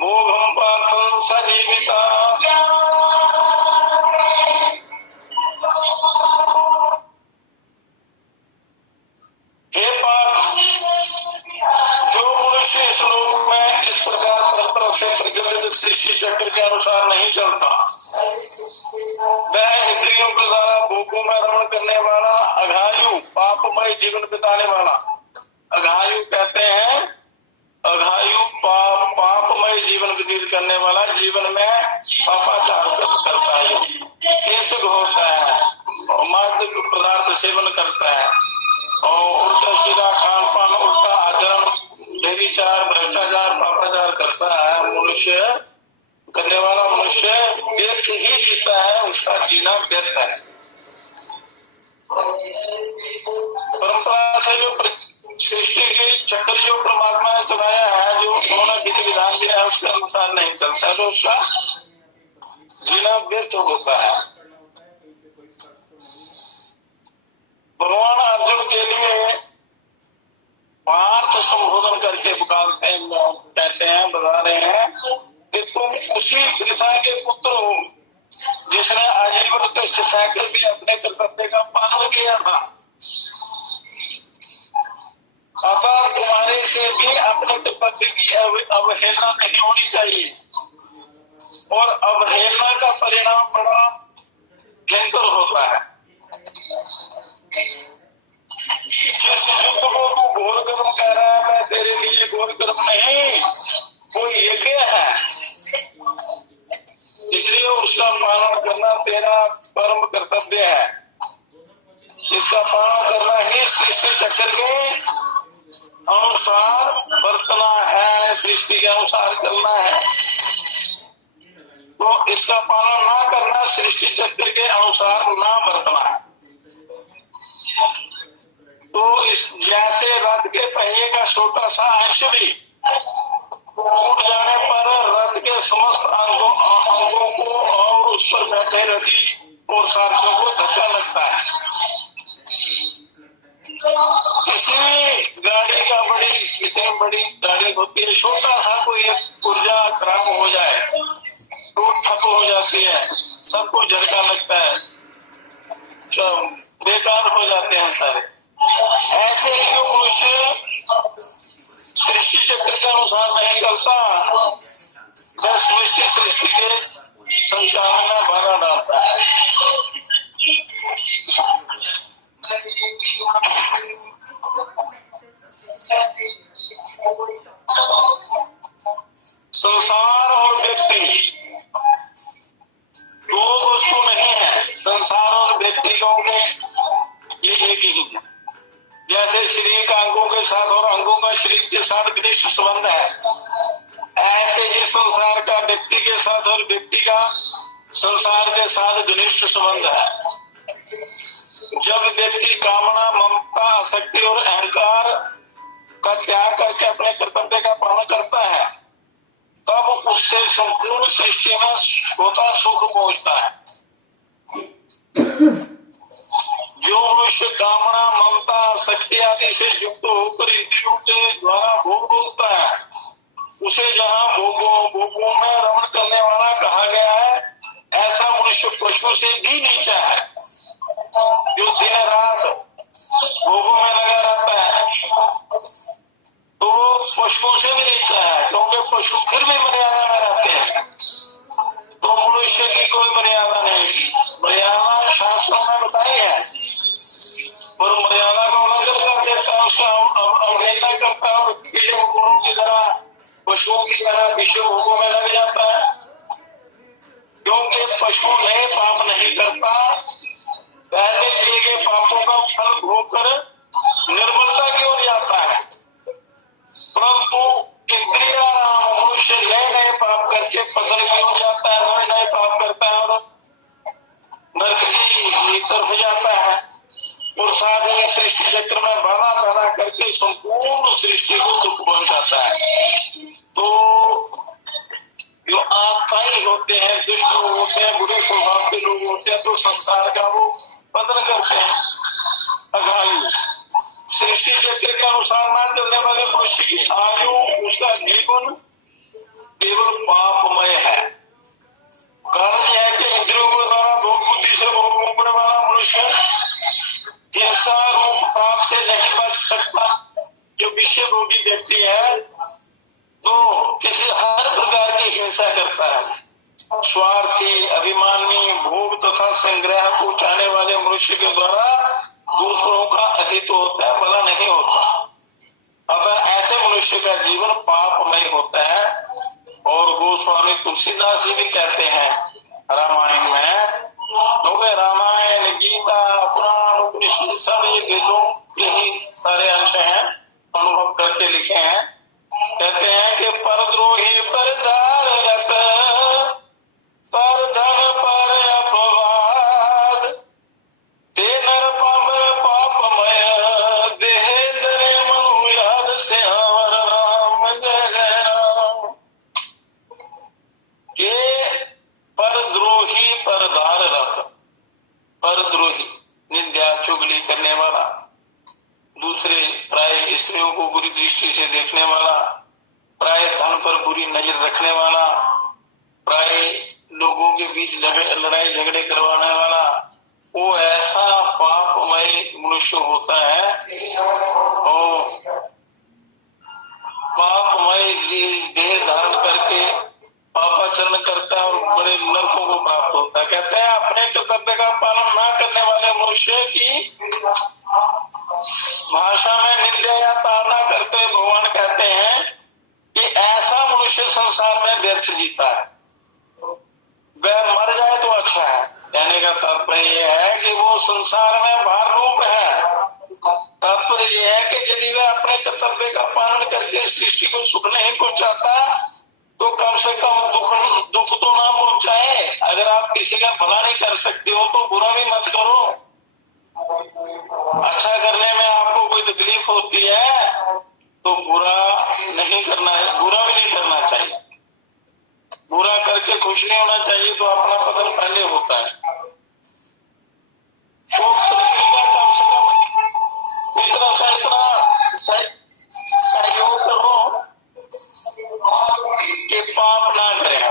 मोघं पार्थं सजीविता। हे पार्थ, जो मनुष्य इस लोक में इस प्रकार परंपरा से प्रचलित सृष्टि चक्र के अनुसार नहीं चलता, वह इंद्रियों के द्वारा भोगों में रमण करने वाला अघायु पापमय जीवन बिताने वाला, अघायु कहते हैं, अघायु पापमय जीवन व्यतीत करने वाला, जीवन में पापाचार करता है, हिंसक होता है, मादक पदार्थ सेवन करता है और उल्टा सीधा खान पान, उल्टा आचरण, व्यभिचार, भ्रष्टाचार, पापाचार करता है मनुष्य, करने वाला मनुष्य व्यर्थ ही जीता है, उसका जीना व्यर्थ है। परंपरा से जो सृष्टि के चक्र जो परमात्मा ने चलाया है, जो उन्होंने विधि विधान दिया है, उसके अनुसार नहीं चलता तो उसका जीना व्यर्थ होता है। भगवान अर्जुन के लिए पार्थ संबोधन करके कहते हैं, बता रहे हैं कि तुम उसी पृथा के पुत्र हो जिसने आजीवन कष्ट सहकर भी अपने कर्तव्य का पालन किया था। अतः तुम्हारे से भी अपने कर्तव्य की अवहेलना नहीं होनी चाहिए, और अवहेलना का परिणाम बड़ा भयंकर होता है। जिस युद्ध को तू घोर कर्म कह रहा है, मैं तेरे लिए घोर कर्म नहीं, वो यज्ञ है, इसलिए उसका पालन करना तेरा परम कर्तव्य है। इसका पालन करना ही सृष्टि चक्र के अनुसार बरतना है, सृष्टि के अनुसार चलना है। तो इसका पालन ना करना सृष्टि चक्र के अनुसार ना बरतना है। तो इस जैसे रथ के पहिए का छोटा सा अंश भी टूट जाने पर रथ के समस्त अंगों को और उस पर बैठे रथी और साथियों को धक्का लगता है। किसी गाड़ी का इतनी बड़ी गाड़ी होती है, छोटा सा कोई ऊर्जा खराब हो जाए, टूट ठप हो जाती है, सबको झटका लगता है, बेकार हो जाते हैं सारे। ऐसे ही जो मनुष्य सृष्टि चक्र के अनुसार नहीं चलता, वह सृष्टि के संचालन में बाधा डालता है। संसार और व्यक्ति दो वस्तु नहीं है, संसार और व्यक्ति होंगे ये एक ही है। जैसे शरीर का अंगों के साथ और अंगों का शरीर के साथ घनिष्ठ संबंध है, ऐसे ही संसार का व्यक्ति के साथ और व्यक्ति का संसार के साथ घनिष्ठ संबंध है। जब व्यक्ति कामना, ममता, आसक्ति और अहंकार का त्याग करके अपने कर्तव्य का पालन करता है, तब उससे संपूर्ण सृष्टि में स्वतः सुख पहुंचता है। जो मनुष्य कामना, ममता, आसक्ति आदि से युक्त होकर इंद्रियों के द्वारा भोग भोगता है, उसे जहाँ भोगों में रमण करने वाला कहा गया है, ऐसा मनुष्य पशु से भी नीचा है, जो दिन रात भोगों में लगा रहता है। तो पशुओं से भी नीचा है, क्योंकि पशु फिर भी मर्यादा में रहते हैं, तो मनुष्य की कोई मर्यादा नहीं। मर्यादा शास्त्रों में बताई है, पर मर्यादा को उल्लंघन कर देता है, उसका अवहेलना करता है और कीड़े गुणों की तरह, पशुओं की तरह विषय भोगों में लग जाता है। क्योंकि पशु नए पाप नहीं करता, पहले किए गए पापों का फल भोगकर निर्मलता की ओर जाता है, परंतु इंद्रिया मनुष्य नए पाप करके पतन की ओर जाता है, नए पाप करता है और नरक की तरफ जाता है, और साथ ही सृष्टि चक्र में बाधा पैदा करके संपूर्ण सृष्टि को दुख पहुंचाता है। तो जो आंख अस्थायी होते हैं, दुष्ट लोग होते हैं, बुरे स्वभाव के लोग होते हैं, तो संसार का वो पतन करते हैं। अघायु सृष्टि चक्र के अनुसार न चलने वाले मनुष्य की आयु, उसका जीवन केवल पापमय है। कारण यह है कि इंद्रियों के द्वारा भोग बुद्धि से भोग भोगने वाला मनुष्य हिंसा रूप पाप से नहीं बच सकता। जो विषय भोगी व्यक्ति है तो किसी हर प्रकार की हिंसा करता है। स्वार्थी, अभिमानी, भोग तथा संग्रह को चाहने वाले मनुष्य के द्वारा दूसरों का अहित होता है, भला नहीं होता। अतः ऐसे मनुष्य का जीवन पापमय होता है। और गोस्वामी तुलसीदास जी भी कहते हैं रामायण में, क्योंकि रामायण, गीता, पुराण, उपनिषद सब ये वेदों के ही सारे अंश हैं, अनुभव करके लिखे हैं। कहते हैं कि परद्रोही पर दार रत, पर धन पर अपवाद, ते नर पापमय, देहेंद्र मनु याद श्यावर राम जय जय राम। के परद्रोही परदार रत, परद्रोही निंदा चुगली करने वाला, दूसरे प्राय स्त्रियों को बुरी दृष्टि से देखने वाला, प्राय धन पर बुरी नजर रखने वाला, प्राय लोगों के बीच लड़ाई झगड़े करवाने वाला, वो ऐसा पापमय मनुष्य होता है। और पापमय देह धारण करके पापाचरण करता है और बड़े नरकों को प्राप्त होता है। कहते हैं अपने कर्तव्य का पालन न करने वाले मनुष्य की भाषा में निंदा या ताड़ना करते हुए भगवान कहते हैं कि ऐसा मनुष्य संसार में व्यर्थ जीता है, वह मर जाए तो अच्छा है। कहने का तात्पर्य यह है कि वो संसार में भार रूप है। तात्पर्य यह है कि यदि वह अपने कर्तव्य का पालन करके सृष्टि को सुख नहीं पहुंचाता तो कम से कम दुख तो ना पहुंचाए। अगर आप किसी का भला नहीं कर सकते हो तो बुरा भी मत करो। अच्छा करने में आपको कोई तकलीफ होती है तो बुरा नहीं करना है, बुरा भी नहीं करना चाहिए। बुरा करके खुश नहीं होना चाहिए, तो अपना पतन पहले होता है। तो पृथ्वी का कम से कम इतना सहयोग करो कि पाप ना करें।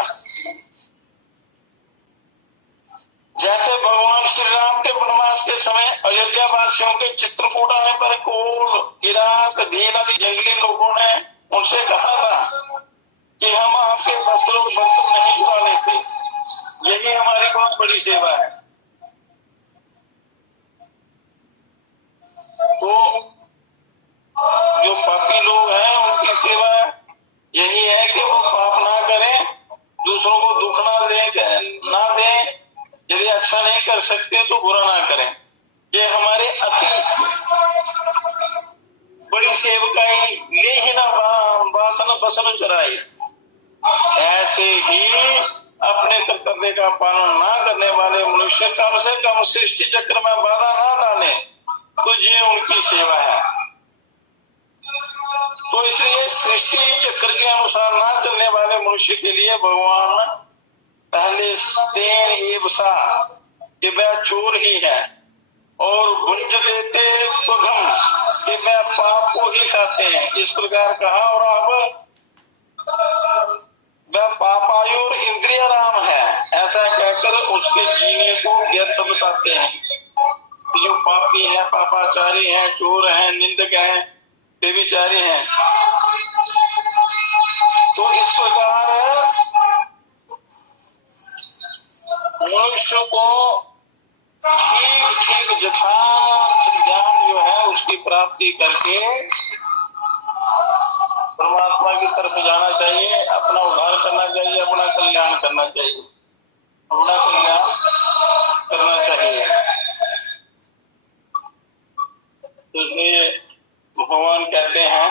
जैसे भगवान श्री राम के वनवास के समय अयोध्या वासियों के चित्रकूट आने पर कोल, किरात, भील आदि जंगली लोगों ने उनसे कहा था कि हम आपके वस्त्रों बर्तन नहीं छुआ लेते, यही हमारी बहुत बड़ी सेवा है। तो जो पापी लोग हैं उनकी सेवा यही है कि वो पाप ना करें, दूसरों को दुख ना दें, यदि अच्छा नहीं कर सकते तो बुरा ना करें। ये हमारे अति बड़ी सेवकाई ले ही ना वासन बसन चराई। ऐसे ही अपने कर्तव्य का पालन ना करने वाले मनुष्य कम से कम सृष्टि चक्र में बाधा ना डाले, तो ये उनकी सेवा है। तो इसलिए सृष्टि चक्र के अनुसार ना चलने वाले मनुष्य के लिए भगवान पहले तेन एवसा कि वह चोर ही है, और भुंज देते स्वघम कि वह पाप को ही खाते हैं, इस प्रकार कहा। और अब वह पापायु और इंद्रिय राम है, ऐसा कहकर उसके जीने को व्यर्थ बताते हैं। जो पापी है, पापाचारी है, चोर है, निंदक है, व्यभिचारी हैं, तो इस प्रकार मनुष्य को ठीक यथार्थ ज्ञान जो है उसकी प्राप्ति करके परमात्मा की तरफ जाना चाहिए, अपना उद्धार करना चाहिए, अपना कल्याण करना चाहिए, अपना कल्याण करना चाहिए। इसलिए भगवान कहते हैं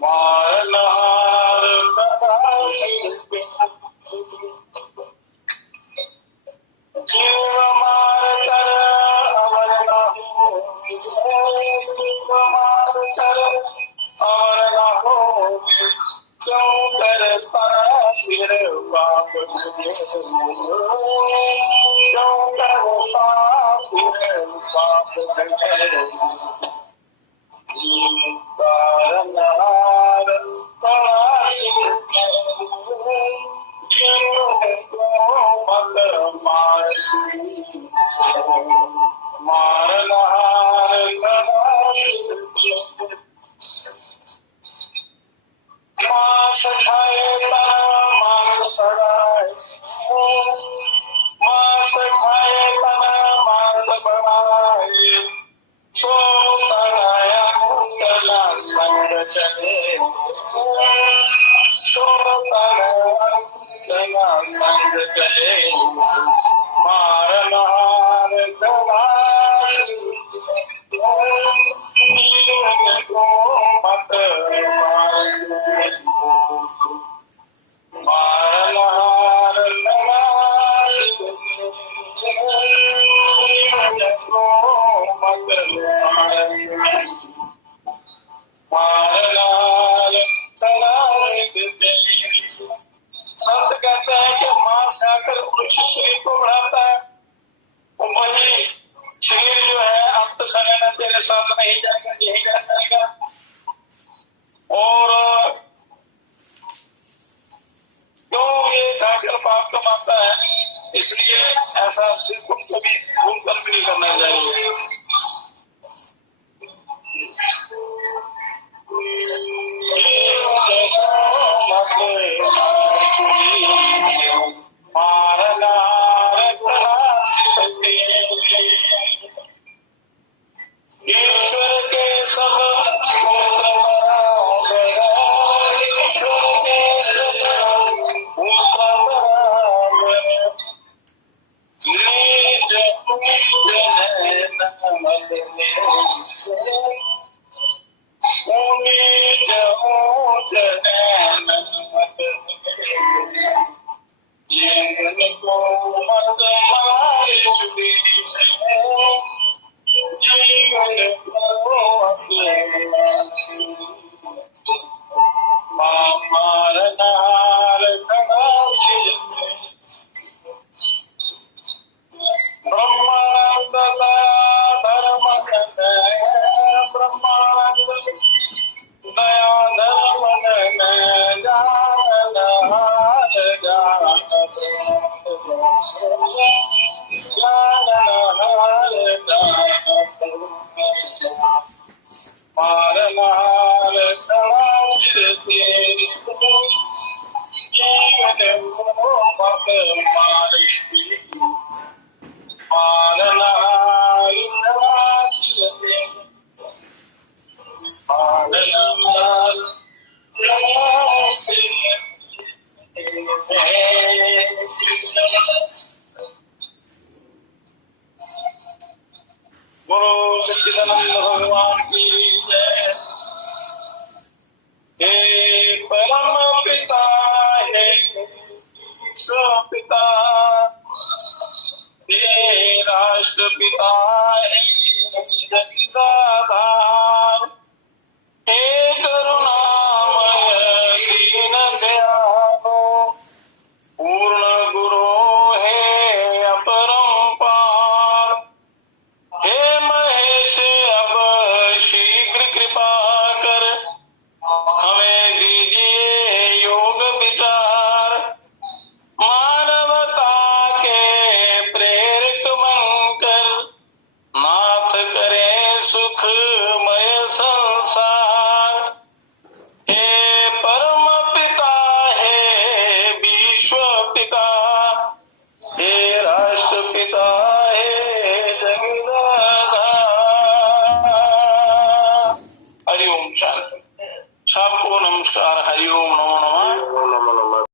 मारनहार जीव मार कर अमर न हो, जीव मार कर अमर न हो, क्यों करता फिर पाप, क्यों करता फिर पाप मारनहार मांस खाए तना मांस बढ़ाए, मांस खाए तना मांस बढ़ाए, सो तनाया तना संग चले, सो तनाया तना संग चले, मारनहार मत मारनहार संत कहते हैं कि मांस खाकर मनुष्य शरीर को बढ़ाता है, वही शरीर जो है अंत समय में तेरे साथ नहीं जाएगा, यही रह जाएगा। और क्यों ये खाकर पाप कमाता है, इसलिए ऐसा बिल्कुल कभी भूल कर भी नहीं करना चाहिए। ईश्वर के सब पुत्र बराबर, ईश्वर के सब पुत्र बराबर, निज निज नैन मत में, निज ऊंच नैन मत में, जिनको मत मार छुरी से, जीवन को मारनहार ब्रह्मानंद धर्म ब्रह्मानंद दया धर्म जाननहार जाननहार मारनहार जीवन मत मारिष्टि, मारनहार मारनहार गुरु सच्चिदानंद भगवान की जय। हे परम पिता हे विश्व पिता, हे राष्ट्रपिता हे जगदाधार, हे करुणामय दीन दयालो, पूर्ण गुरु हे अपरंपार, हे महेश अब शीघ्र कृपा कर, हमें दीजिए योग विचार, मानवता के प्रेरक बनकर नाथ करे सुखमय संसार। हे परम पिता हे विश्व पिता, हे राष्ट्रपिता हे जगदाधार। हरि ओम शांति। सबको नमस्कार। हरि ओम नमो नमः।